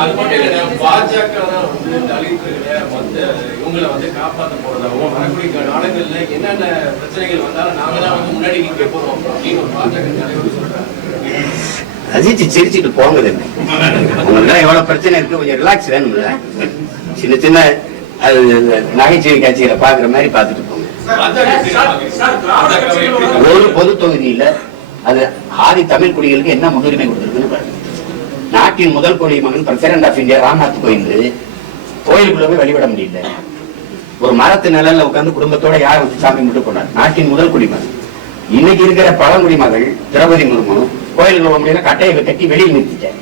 அது மட்டும் இல்ல, பாஜக தான் வந்து தலித்துகளை வந்து இவங்களை வந்து காப்பாற்ற போறதாகவும் வரக்கூடிய நாடுகள்ல என்னென்ன பிரச்சனைகள் வந்தாலும் நாங்க தான் வந்து முன்னாடி நிக்க போறோம் அப்படின்னு ஒரு பாஜக தலைவர் சொல்றாங்க. ரசிச்சு சிரிச்சுட்டு போங்குது. உங்களுக்கு எவ்வளவு பிரச்சனை இருக்கு, கொஞ்சம் ரிலாக்ஸ் வேணும்ல. சின்ன சின்ன அது நகைச்சுவை காட்சிகளை பாக்குற மாதிரி பாத்துட்டு போங்க. ஒரு பொது தொகுதியில அது ஆதி தமிழ் குடிகளுக்கு என்ன முன்னுரிமை கொடுத்திருக்குன்னு பாருங்க. நாட்டின் முதல் குடிமகன் பிரசிடென்ட் ஆஃப் இந்தியா ராம்நாத் கோயிலுக்குள்ள போய் வழிபட முடியல. ஒரு மரத்து நிழல்ல உட்கார்ந்து குடும்பத்தோட யார் வந்து சாமி கும்பிட்டு போனார். நாட்டின் முதல் குடிமகன். இன்னைக்கு இருக்கிற பழங்குடி மகள் திரௌபதி முர்மு கோயிலுக்குள்ள போக முடியல, கட்டையை கட்டி வெளியில் நிறுத்திட்டார்.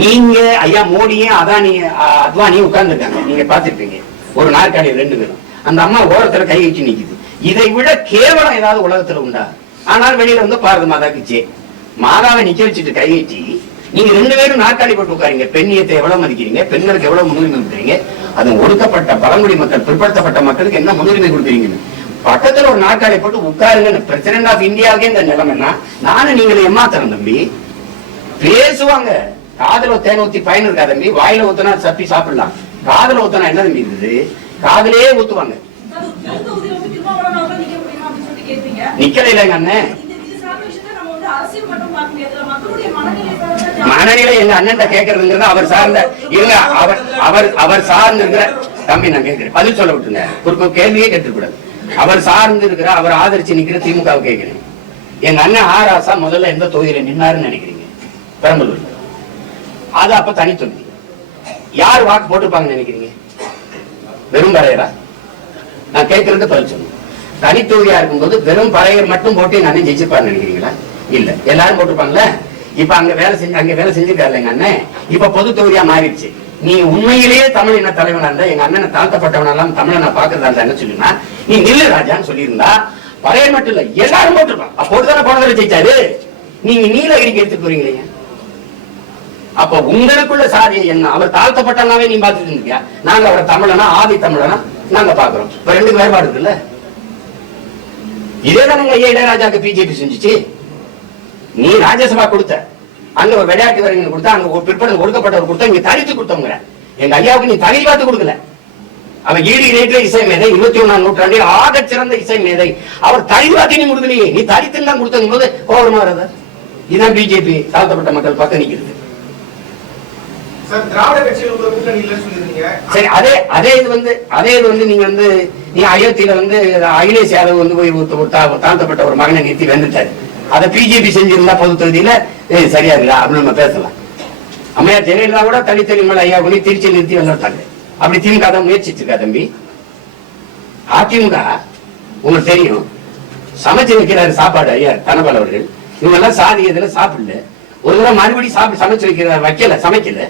நீங்க ஐயா மோடியும் அத்வானியும் உட்கார்ந்து இருக்காங்க, நீங்க பாத்துருப்பீங்க. ஒரு நாற்காலி 2 பேரும். அந்த அம்மா ஓரத்துல கை வச்சு நிக்குது. இதை விட கேவலம் ஏதாவது உலகத்துல உண்டா? ஆனால் வெளியில வந்து பாரத மாதாக்கு ஜே மாதாவை நிக்க வச்சுட்டு கை வச்சு நீங்க 2 பேரும் நாற்காலி போட்டு உட்காருங்க. பெண்ணியத்தை எவ்வளவு மதிக்கிறீங்க, பெண்களுக்கு எவ்வளவு முன்னுரிமை கொடுக்குறீங்க, அது ஒடுக்கப்பட்ட பழங்குடி மக்கள், பிற்படுத்தப்பட்ட மக்களுக்கு என்ன முன்னுரிமை கொடுக்குறீங்கன்னு பக்கத்துல ஒரு நாற்காலி போட்டு உட்காருங்க. பிரசிடென்ட் ஆஃப் இந்தியாவுக்கே இந்த நிலைமைன்னா நானும் நீங்களை ஏமாத்தணும் தம்பி. பேசுவாங்க, காதல தேன் ஊத்தி பயன் இருக்கா தம்பி. வாயில ஊத்தினா சப்பி சாப்பிடலாம், காதல ஊத்தினா என்ன தம்பி இருக்குது? காதலே ஊத்துவாங்க. நிக்கல அண்ணன் மனநிலை எங்க அண்ணன் கேட்கறதுங்கிறது அவர் சார்ந்த இல்ல, அவர் சார்ந்து இருக்கிற தம்பி நான் கேட்கிறேன், பதில் சொல்ல விட்டுங்க. ஒரு கேள்வியே கேட்டுக்கூடாது. அவர் சார்ந்து இருக்கிற, அவர் ஆதரிச்சு நிக்கிற திமுக கேட்கிறேன். எங்க அண்ணன் ஆராசா முதல்ல எந்த தொகுதியில நின்னாருன்னு நினைக்கிறீங்க? பெரம்பலூர். அது அப்ப தனி தொகுதி. யார் வாக்கு போட்டிருப்பாங்கன்னு நினைக்கிறீங்க? வெறும் பறையரா? நான் கேட்கறது பதில் சொல்லுங்க. தனி தொகுதியா இருக்கும்போது வெறும் பறையர் மட்டும் போட்டு எங்க அண்ணன் ஜெயிச்சிருப்பாரு நினைக்கிறீங்களா? இல்ல, எல்லாரும் போட்டிருப்பாங்கல்ல. இப்ப அங்க வேலை செஞ்சிருக்காரு எங்க அண்ணன். இப்ப பொது தொகுதியா மாறிடுச்சு. நீ உண்மையிலேயே தமிழ் இன தலைவனா இருந்தா, எங்க அண்ணனை தாழ்த்தப்பட்டவனெல்லாம் தமிழை நான் பாக்குறதா இருந்தா என்ன சொல்லுனா, நீ நில்லு ராஜான்னு சொல்லியிருந்தா பறையர் மட்டும் இல்ல எல்லாரும் போட்டிருப்பான். அப்போது தானே போன தடவை ஜெயிச்சாரு. நீங்க நீலகிரிக்கு எடுத்துட்டு போறீங்களே. அப்ப உங்களுக்குள்ள சாதி என்ன? அவர் தாழ்த்தப்பட்டனாவே நீ பாத்துட்டு இருந்தியா? நாங்க அவரை தமிழனா ஆதி தமிழனா நாங்க பாக்குறோம். இப்ப ரெண்டு வேறுபாடு இருக்குல்ல. இதேதானங்க ஐயா இளையராஜாக்கு பிஜேபி செஞ்சுச்சு. நீ ராஜ்யசபா கொடுத்த, அங்க ஒரு விளையாட்டு வீரர்கள் கொடுத்தா, அங்க ஒரு பிற்படுத்த ஒடுக்கப்பட்டவர் கொடுத்தா, இங்க தனித்து கொடுத்தவங்க. எங்க ஐயாவுக்கு நீ தகுதி பார்த்து கொடுக்கல. அவன் ஈடு இணையற்ற இசை மேதை, 21ஆம் நூற்றாண்டில் ஆக சிறந்த இசை மேதை. அவர் தகுதி பார்த்து நீ கொடுக்கலையே, நீ தனித்து தான் கொடுத்தது போது கோபமா வருது. இதுதான் பிஜேபி தாழ்த்தப்பட்ட மக்கள் பக்கம் நிக்கிறது. சரி, அதே இது வந்து நீங்க அயோத்தியில அகிலேஷ் யாதவ் போய் தாழ்த்தப்பட்ட ஒரு மகனை நிறுத்தி வந்துட்டாரு. அதை பிஜேபி செஞ்சிருந்தா பொது தொகுதியில சரியா இருக்கா அப்படின்னு நம்ம பேசலாம். அம்மையார் ஜெயலலிதா கூட தனித்தனி மேல ஐயா கொண்டு திருச்சி நிறுத்தி வந்துட்டாங்க. அப்படி திமுக தான் முயற்சிச்சு இருக்கா தம்பி. அதிமுக உங்களுக்கு தெரியும், சமைச்சு வைக்கிறாரு சாப்பாடு ஐயா தனபால் அவர்கள். இவங்க எல்லாம் சாதி இதுல சாப்பிடல. ஒரு தடவை மறுபடியும் சமைச்சு வைக்கல, சமைக்கல.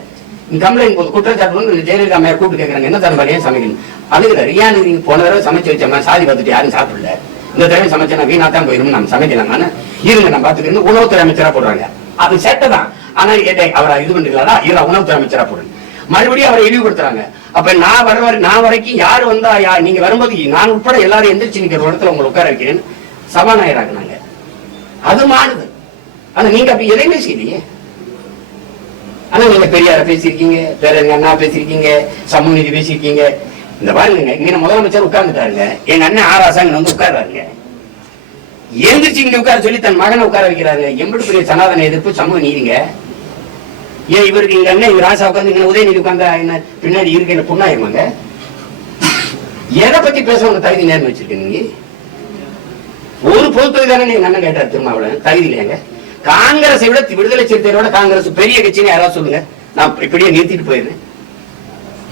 கம்ப்ளைண்ட் போது குற்றச்சாட்டு ஜெயலலிதா அம்மையார் கூப்பிட்டு கேட்கறாங்க, என்ன தனபால் ஏன் சமைக்கணும்? அழுகிறாரு. ஏன் நீங்க போன தடவை சமைச்சு வச்சோம்னா சாதி பார்த்துட்டு யாரும் சாப்பிடல, இந்த தடவை சமைச்சா வீணா தான் போயிடும், நம்ம சமைக்கலாமான்னு இருங்க நான் பாத்துக்கிறேன். உணவுத்துறை அமைச்சரா போடுறாங்க. அது சேட்டை தான். ஆனா அவரை இது பண்றீங்களா? இல்ல உணவுத்துறை அமைச்சரா போடுங்க. மறுபடியும் அவரை இழிவுபடுத்துறாங்க. அப்ப நான் வரைக்கும் யாரு வந்தா நீங்க வரும்போது நான் உட்பட எல்லாரும் எந்திரிச்சு நிக்கிற இடத்துல உங்களை உட்கார வைக்கிறேன்னு சபாநாயகராக்குனாங்க. அது மாறுது. ஆனா நீங்க அப்படி எதையுமே செய்யலையே. ஆனா நீங்க பெரியார பேசிருக்கீங்க, பேரங்க அண்ணா பேசிருக்கீங்க, சமூக நீதி பேசிருக்கீங்க. இந்த பாருங்க, இங்க முதலமைச்சர் உட்கார்ந்துட்டாருங்க, எங்க அண்ணன் ஆராசாங்க உட்கார்றாருங்க. எந்திரிச்சு இங்க உட்கார சொல்லி தன் மகனை உட்கார வைக்கிறாரு. எம்பது பெரிய சனாதன எதிர்ப்பு சமூக நீதிங்க. ஏன் இவருக்கு இங்க அண்ணன் இவர் ராசா உட்காந்து இங்க உதயநிதி உட்கார்ந்தா என்ன பின்னாடி இருக்கு என்ன புண்ணாயிருமாங்க? எதை பத்தி பேச உங்க தகுதி நேரம் வச்சிருக்கீங்க? ஒரு பொது தொகுதி தானே நீங்க அண்ணன் கேட்டார் திருமாவளவன், தகுதி இல்லையாங்க? காங்கிரஸை விட விடுதலை சிறுத்தையோட காங்கிரஸ் பெரிய கட்சின்னு யாராவது சொல்லுங்க, நான் இப்படியே நிறுத்திட்டு போயிருந்தேன்.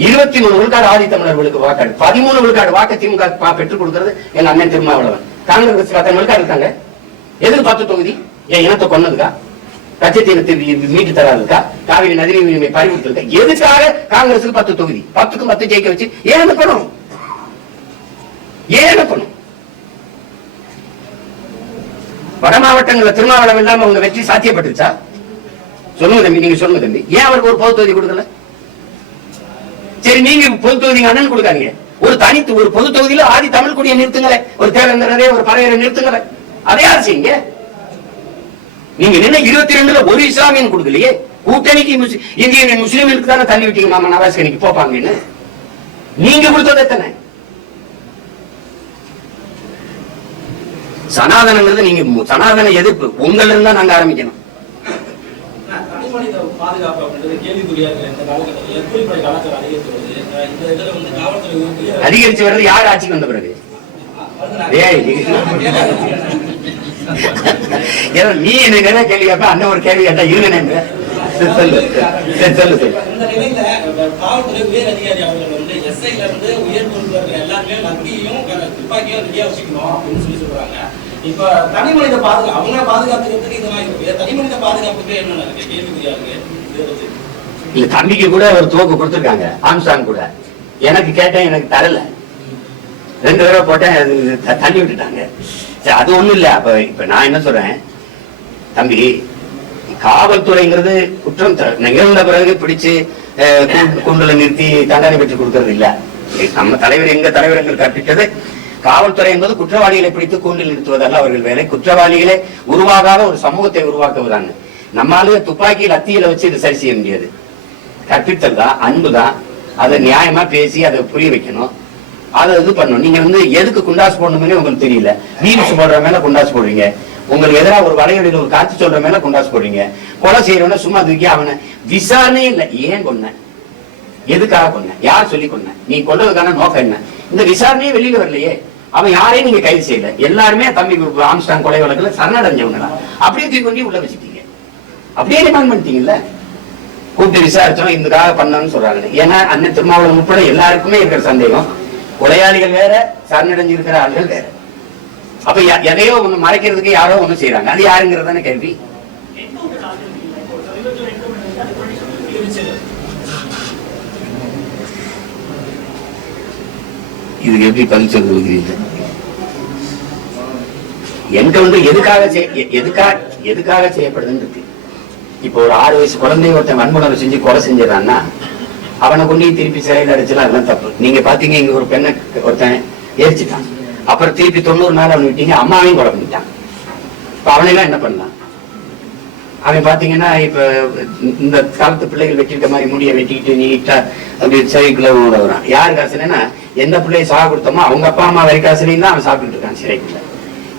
23 விழுக்காடு ஆதி தமிழர்களுக்கு வாக்காடு, 13 விழுக்காடு வாக்கு திமுக பெற்றுக் கொடுக்கிறது எங்க அண்ணன் திருமாவளவன். காங்கிரஸ் 10 விழுக்காடு இருக்காங்க. எதுக்கு 10 தொகுதி? என் இனத்தை கொன்னதுக்கா? கட்சி மீட்டு தராதுக்கா? காவிரி நதிநீர் உரிமை பறிமுதலுக்கா? எதுக்காக காங்கிரஸுக்கு 10 தொகுதி? 10க்கு 10 ஜெயிக்க வச்சு ஏன் அனுப்பணும்? ஏன் அனுப்பணும்? வட மாவட்டங்கள்ல திருமாவளவன் இல்லாம உங்க வெற்றி சாத்தியப்பட்டுச்சா? சொல்லுங்க தம்பி, நீங்க சொல்லுங்க தம்பி. ஏன் அவருக்கு ஒரு பொது தொகுதி கொடுக்கல? சரி, நீங்க பொது தொகுதி அண்ணன் கொடுக்காதீங்க. ஒரு தனித்து ஒரு பொது தொகுதியில ஆதி தமிழ் குடியை நிறுத்துங்களே, ஒரு தேவேந்திரரே ஒரு பறையரை நிறுத்துங்களே. அதை யார் செய்யுங்க? நீங்க நின்று 22ல ஒரு இஸ்லாமியன் கொடுக்கலையே. கூட்டணிக்கு இந்திய முஸ்லீம்களுக்கு தானே தள்ளி விட்டீங்க. மாமா நவாஸ்கனிக்கு போப்பாங்கன்னு நீங்க கொடுத்தது எத்தனை? சனாதனங்கிறது நீங்க சனாதன எதிர்ப்பு உங்கள இருந்தா நாங்க ஆரம்பிக்கணும். தனிமனித பாதுகாப்பு அப்படின்றது கேள்விக்குறியா இருக்கு. இந்த காலகட்டத்தில் எப்படிப்பட்ட கலாச்சாரம் அதிகரித்து வருது. இந்த இதுல காவல்துறை அதிகரிச்சு வர்றது யார் ஆட்சிக்கு வந்த பிறகு? நீ எனக்கு என்ன கேள்வி கேட்ப, அண்ணன் ஒரு கேள்வி கேட்டா இருங்க. சொல்லு சொல்லு சொல்லு. இந்த நிலையில காவல்துறை உயர் அதிகாரி அவர்கள் எஸ்ஐல இருந்து உயர் பொறுப்பில் எல்லாருமே லத்தியும் துப்பாக்கியும் ரெடியா வச்சுக்கணும் அப்படின்னு சொல்றாங்க. இப்ப தனி மனித பாதுகாப்பு அவங்க பாதுகாத்துக்கிறதுக்கு இதெல்லாம் இருக்கு. தனி மனித பாதுகாப்புக்கு என்ன இருக்கு? கேள்விக்குறியா இருக்கு. இல்ல, தம்பிக்கு கூட ஒரு துவக்கு கொடுத்திருக்காங்க ஆம்சாங் கூட. எனக்கு கேட்டேன், எனக்கு தரல. 2 தடவை போட்டேன், தள்ளி விட்டுட்டாங்க. அது ஒண்ணும் இல்ல. இப்ப நான் என்ன சொல்றேன் தம்பி, காவல்துறைங்கிறது குற்றம் நிகழ்ந்த பிறகு பிடிச்சு கூண்டுல நிறுத்தி தண்டனை பெற்று கொடுக்கறது இல்ல. நம்ம தலைவர் எங்க தலைவர் எங்களுக்கு கற்பித்தது காவல்துறை என்பது குற்றவாளிகளை பிடித்து கூண்டில் நிறுத்துவதல்ல அவர்கள் வேலை. குற்றவாளிகளே உருவாகாத ஒரு சமூகத்தை உருவாக்குவதாங்க. நம்மளால துப்பாக்கியில் அத்தியில வச்சு இதை சரி செய்ய முடியாது. கற்பித்தல் தான், அன்பு தான். அதை நியாயமா பேசி அதை புரிய வைக்கணும், அதை இது பண்ணணும். நீங்க எதுக்கு குண்டாஸ் போடணும்னு உங்களுக்கு தெரியல. மீம்ஸ் போடுற மேல குண்டாஸ் போடுறீங்க, உங்களுக்கு எதிராக ஒரு வலையொலியில் ஒரு காட்சி சொல்ற மேல குண்டாஸ் போடுறீங்க. கொலை செய்யறவன சும்மா தூக்கி அவனை விசாரணையே இல்லை. ஏன் கொன்ன, எதுக்காக கொன்ன, யார் சொல்லி கொன்ன, நீ கொண்டதுக்கான நோக்கம் என்ன? இந்த விசாரணையே வெளியில வரலையே. அவன் யாரையும் நீங்க கைது செய்யல. எல்லாருமே தம்பி ஆம்ஸ்டாங் கொலை வழக்குல சரணடைஞ்சவங்க. அப்படியே தூக்கி கொண்டு உள்ள வச்சுட்டீங்க, அப்படியே ரிமாண்ட் பண்ணிட்டீங்கல்ல. கூப்பிட்டு விசாரிச்சோம் இதுக்காக பண்ணணும்னு சொல்றாங்க. ஏன்னா அண்ணன் திருமாவளவன் உட்பட எல்லாருக்குமே இருக்கிற சந்தேகம், கொலையாளிகள் வேற, சரணடைஞ்சிருக்கிற ஆள்கள் வேற. அப்ப எதையோ ஒண்ணு மறைக்கிறதுக்கு யாரோ ஒண்ணு செய்யறாங்க. அது யாருங்கிறதான கேள்வி. இதுக்கு எப்படி பதில் சொல்லுகிறீங்க? என்கவுண்டர் எதுக்காக செய்யப்படுதுன்னு இருக்கு. இப்போ ஒரு 6 வயசு குழந்தைய ஒருத்தன் வன்முறை செஞ்சு கொலை செஞ்சிடறான்னா அவனை கொண்டு திருப்பி சிறையில் அடிச்சலாம், அதெல்லாம் தப்பு. நீங்க பாத்தீங்க இங்க ஒரு பெண்ணை ஒருத்தன் எரிச்சுட்டான், அப்புறம் திருப்பி 90 நாள் அவன் விட்டீங்க, அம்மாவையும் கொலை பண்ணிட்டான். இப்ப அவனெல்லாம் என்ன பண்ணலாம்? அவன் பாத்தீங்கன்னா இப்ப இந்த காலத்து பிள்ளைகள் வெட்டிருக்க மாதிரி முடிய வெட்டிக்கிட்டு நீட்டா அப்படி சிறைக்குள்ள ஓட வரான். யாரு காசுனா எந்த பிள்ளைய சாக கொடுத்தோமோ அவங்க அப்பா அம்மா வரை காசுலையும் தான் அவன் சாப்பிட்டு இருக்கான் சிறைக்குள்ள.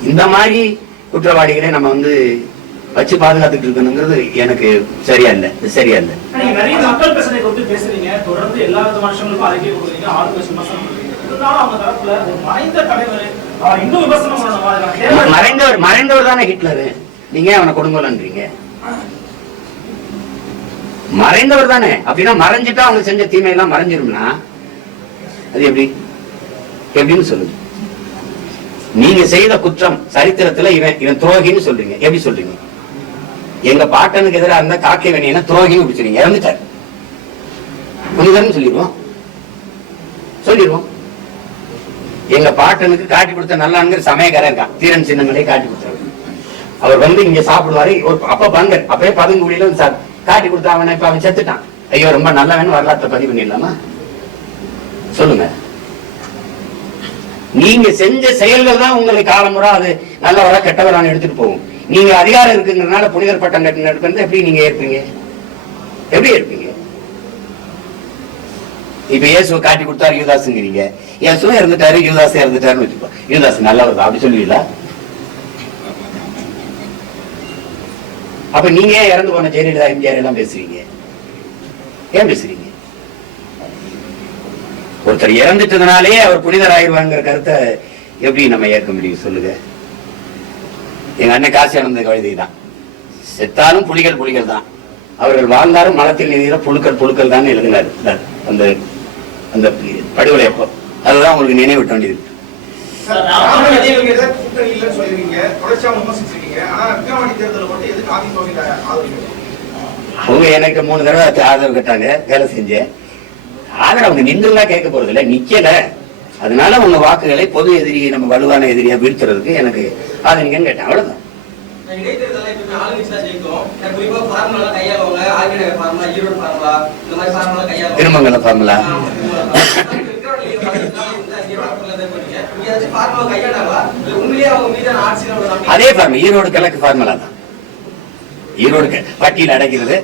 இந்த மாதிரி குற்றவாளிகளை நம்ம வச்சு பாதுகாத்துட்டு இருக்கணுங்கிறது எனக்கு சரியா இல்ல. நிறைய மக்கள் பிரச்சனை கொண்டு பேசுறீங்க, தொடர்ந்து எல்லா வருஷங்களுக்கும் அறிக்கை கொடுக்குறீங்க, 6 வருஷம் விமர்சனம் பண்றீங்க. இருந்தாலும் அவங்க தரப்புல மறைந்த தலைவர் இன்னும் விமர்சனம் பண்ணணும். மறைந்தவர் தானே ஹிட்லரு, நீங்க அவனை கொடுங்கோலன்றீங்க. மறைந்தவர் தானே. அப்படின்னா மறைஞ்சிட்டா அவங்க செஞ்ச தீமை எல்லாம் மறைஞ்சிரும்னா அது எப்படின்னு சொல்லுங்க. நீங்க செய்த குற்றம் சரித்திரத்துல இவன் துரோகின்னு சொல்றீங்க. எப்படி சொல்றீங்க? எங்க பாட்டனுக்கு எதிராக இருந்த காக்கை வேணியன துரோகின்னு பிடிச்சிருங்க, இறந்துட்டாரு. புனிதர்னு சொல்லிடுவோம். எங்க பாட்டனுக்கு காட்டி கொடுத்த நல்லாங்கிற சமயக்காரன் இருக்கான், தீரன் சின்னங்களே காட்டி கொடுத்தாரு. அவர் இங்க சாப்பிடுவாரு. அப்ப பங்கர் அப்பயே பதுங்குடியில காட்டி கொடுத்த அவனை இப்ப அவன் செத்துட்டான். ஐயோ ரொம்ப நல்லவன் வரலாற்றை பதிவு பண்ணிடலாமா? சொல்லுங்க. நீங்க செஞ்ச செயல்கள் தான் உங்களை காலமுறை அது நல்லவரா கெட்டவரான எடுத்துட்டு போகும். நீங்க அதிகாரம் இருக்குங்கிறதுனால புனிதர் பட்டம் கட்டின எடுக்கிறது எப்படி நீங்க ஏற்பீங்க? எப்படி ஏற்பீங்க? இப்ப இயேசுவை காட்டி கொடுத்தாரு யூதாசுங்கிறீங்க. இயேசுவும் இறந்துட்டாரு, யூதாஸ் இறந்துட்டாருன்னு வச்சுக்கோ. யூதாஸ் நல்லவர் அப்படி சொல்லுவீங்களா? அப்ப நீங்க இறந்து போன ஜெயலலிதா எம்ஜிஆர் எல்லாம் பேசுறீங்க. ஏன் பேசுறீங்க? ஒருத்தர் இறந்துட்டதுனாலே அவர் புனிதர் ஆயிடுவாங்கிற கருத்தை எப்படி நம்ம ஏற்க முடியும் சொல்லுங்க? எங்க அண்ணன் காசி ஆனந்த கவிதை தான், செத்தாலும் புலிகள் தான், அவர்கள் வாழ்ந்தாலும் மலத்தில் நீதியில புழுக்கள் தான் எழுதினாரு அந்த அந்த படுகொலை. அப்போ அதுதான் உங்களுக்கு நினைவிட்ட வேண்டியது. அவங்க எனக்கு 3 தடவை ஆதரவு கேட்டாங்க, வேலை செஞ்சேன். ஆதரவு அவங்க நின்றுலாம் கேட்க போறது இல்ல, நிக்கல. அதனால உங்க வாக்குகளை பொது எதிரி நம்ம வலுவான எதிரியா வீழ்த்துறதுக்கு எனக்கு ஆதரிங்கன்னு கேட்டேன், அவ்வளவுதான். திருமங்கலம் ஃபார்முலா அதே ஃபார்முலா ஈரோடு கிழக்கு ஃபார்முலா தான். ஈரோடு பட்டியல் அடைக்கிறது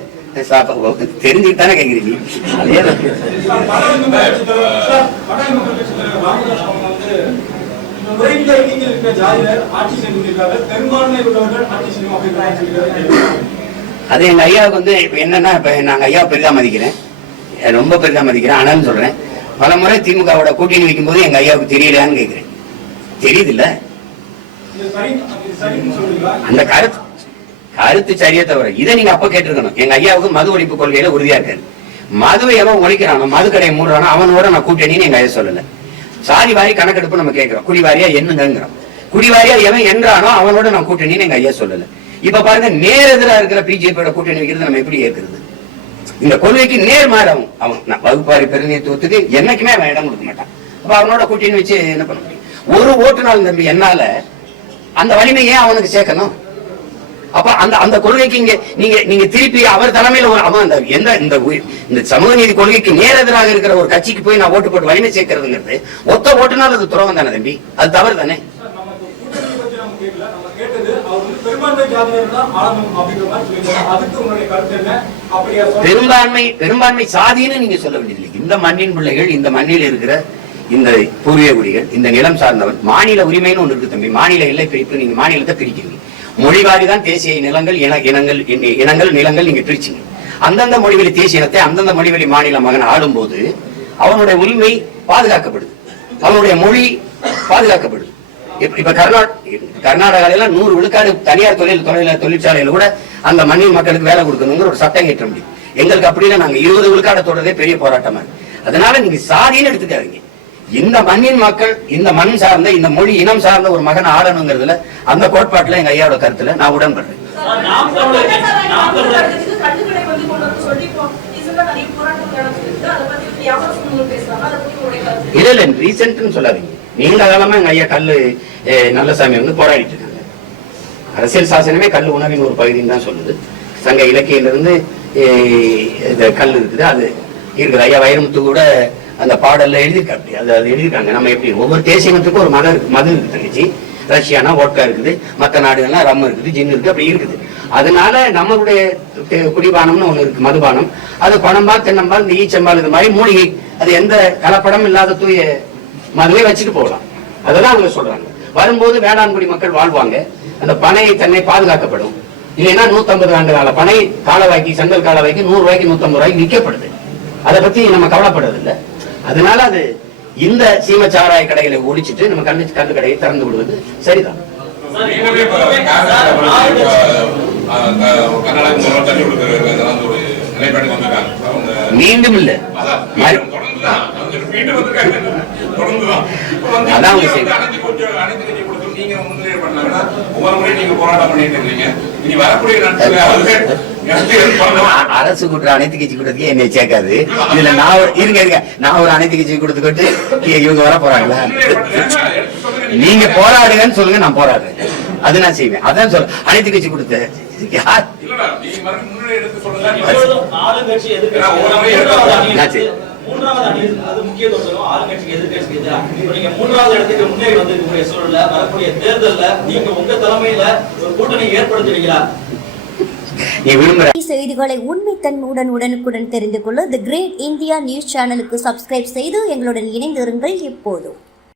தெரிஞ்சுட்டு தானே கேக்குறீங்க. அதே அது எங்க ஐயாவுக்கு இப்ப என்னன்னா, இப்ப நாங்க ஐயாவை பெரிதா மதிக்கிறேன், ரொம்ப பெரிதா மதிக்கிறேன். ஆனாலும் சொல்றேன், பல முறை திமுகவோட கூட்டணி வைக்கும் போது எங்க ஐயாவுக்கு தெரியலையான்னு கேக்குறேன். தெரியுது இல்ல அந்த கருத்து சரியா தவிர இதை நீங்க அப்ப கேட்டிருக்கணும். எங்க ஐயாவுக்கு மது ஒழிப்பு கொள்கையில உறுதியா இருக்காரு. மதுவை எவன் ஒழிக்கிறானோ, மது கடையை மூடுறானோ அவனோட நான் கூட்டணின்னு எங்க ஐயா சொல்லல. சாதி வாரி கணக்கெடுப்பு நம்ம கேட்கிறோம், குடிவாரியா என்னங்கிறோம். குடிவாரியா எவன் என்றானோ அவனோட நான் கூட்டணின்னு எங்க ஐயா சொல்லல. இப்ப பாருங்க, நேர் எதிராக இருக்கிற பிஜேபியோட கூட்டணி வைக்கிறது நம்ம எப்படி ஏற்கிறது? இந்த கொள்கைக்கு நேர் மாறவும் அவன் வகுப்பாரி பிரதிநிதித்துவத்துக்கு என்னைக்குமே அவன் இடம் கொடுக்க மாட்டான். அப்ப அவனோட கூட்டணி வச்சு என்ன பண்ண முடியும்? ஒரு ஓட்டுநாள் தம்பி என்னால அந்த வலிமையே அவனுக்கு சேர்க்கணும். அப்ப அந்த கொள்கைக்கு நீங்க திருப்பி அவர் தலைமையில இந்த சமூக நீதி கொள்கைக்கு நேர் எதிராக இருக்கிற ஒரு கட்சிக்கு போய் நான் ஓட்டு போட்டு வலிமை சேர்க்கிறதுங்கிறது ஒத்த ஓட்டுனால அது துரோகம் தானே தம்பி, அது தவறு தானே. பெரும்பான்மை சாதின்னு நீங்க சொல்ல வேண்டியதில்லை. இந்த மண்ணின் பிள்ளைகள், இந்த மண்ணில் இருக்கிற இந்த பூர்வீக குடிகள், இந்த நிலம் சார்ந்தவன், மாநில உரிமைன்னு ஒண்ணு இருக்கு தம்பி. மாநில எல்லை பிரிப்பு, நீங்க மாநிலத்தை பிரிக்கிறீங்க. மொழிவாரிதான் தேசிய இனங்கள், நிலங்கள் நீங்க பிரிச்சீங்க. அந்தந்த மொழிவெளி தேசிய இனத்தை அந்தந்த மொழிவெளி மாநில மகன் ஆளும் போது அவனுடைய உரிமை பாதுகாக்கப்படுது, அவனுடைய மொழி பாதுகாக்கப்படுது. இப்ப கர்நாடகால 100 விழுக்காடு தனியார் தொழிற்சாலையில கூட அந்த மண்ணின் மக்களுக்கு வேலை கொடுக்கணுங்கிற ஒரு சட்டம் ஏற்ற முடியும். எங்களுக்கு அப்படி இல்லை, நாங்க 20 விழுக்காட தொடரே பெரிய போராட்டமா இருக்கு. அதனால நீங்க சாதின்னு எடுத்துக்காதீங்க. இந்த மண்ணின் மக்கள், இந்த மண் சார்ந்த, இந்த மொழி இனம் சார்ந்த ஒரு மகன் ஆளணுங்கிறதுல, அந்த கோட்பாட்டுல எங்க ஐயாவோட கருத்துல நான் உடன்படுறேன். நாம் தமிழர் இல்ல இல்ல ரீசென்ட்னு சொல்லாதீங்க. நீண்ட காலமா எங்க ஐயா கல்லு நல்லசாமி வந்து போராடிட்டு இருக்காங்க. அரசியல் சாசனமே கல் உணவின் ஒரு பகுதின்னு தான் சொல்லுது. சங்க இலக்கியிலிருந்து கல் இருக்குது, அது இருக்குது. ஐயா வைரமுத்து கூட அந்த பாடல்ல எழுதியிருக்காங்க. அது எழுதியிருக்காங்க. நம்ம எப்படி ஒவ்வொரு தேசிய இனத்துக்கும் ஒரு மது இருக்கு தங்கச்சி. ரஷ்யானா வோட்கா இருக்குது, மற்ற நாடுகள்லாம் ரம் இருக்குது, ஜின் இருக்கு, அப்படி இருக்குது. அதனால நம்மளுடைய குடிபானம்னு ஒண்ணு இருக்கு, மதுபானம். அது பனம்பால், தென்னம்பால், இந்த ஈச்சம்பால், இது மாதிரி மூலிகை, அது எந்த கலப்படம் இல்லாத தூய மதுவை வச்சுட்டு போகலாம். அதெல்லாம் அவங்க சொல்றாங்க. வரும்போது வேளாண்குடி மக்கள் வாழ்வாங்க, அந்த பனை தன்னை பாதுகாக்கப்படும். இல்லைன்னா 150 ஆண்டு கால பனை காலவாய்க்கு, செங்கல் காலவாய்க்கு 100 ரூபாய்க்கு 150 ரூபாய்க்கு விற்கப்படுது. அதை பத்தி நம்ம கவலைப்படுறது இல்லை. அதனால அது இந்த சீமச்சாராய கடைகளை ஒழிச்சிட்டு நம்ம கல்லு கடையை திறந்து விடுவது சரிதான். மீண்டும் இல்ல, அதான் அவங்க செய்வாங்க. அரசு கூட்டுற அனைத்து கட்சி கூட்டத்துக்கு என்னை சேர்க்காது. இதுல நான் ஒரு அனைத்து கட்சி கூட்டத்துக்கு இவங்க வர போறாங்களா? நீங்க போராடுங்கன்னு சொல்லுங்க, நான் போராடுறேன். அது நான் செய்வேன். அதான் சொல்ல அனைத்து கட்சி கொடுத்த யார் ஆளுங்கட்சி மூன்றாவது அணி அது முக்கியத்துவம். ஆளுங்கட்சிக்கு எதிர்கட்சிக்கு எதிராக நீங்க 3வது இடத்துக்கு முன்னேறி வந்திருக்கக்கூடிய சூழல்ல வரக்கூடிய தேர்தல்ல நீங்க உங்க தலைமையில ஒரு கூட்டணி ஏற்படுத்துவீங்களா? செய்திகளை உண்மைத்தன்மையுடன் உடனுக்குடன் தெரிந்து கொள்ள தி கிரேட் இந்தியா நியூஸ் சேனலுக்கு சப்ஸ்கிரைப் செய்து எங்களுடன் இணைந்திருங்கள். எப்போதும்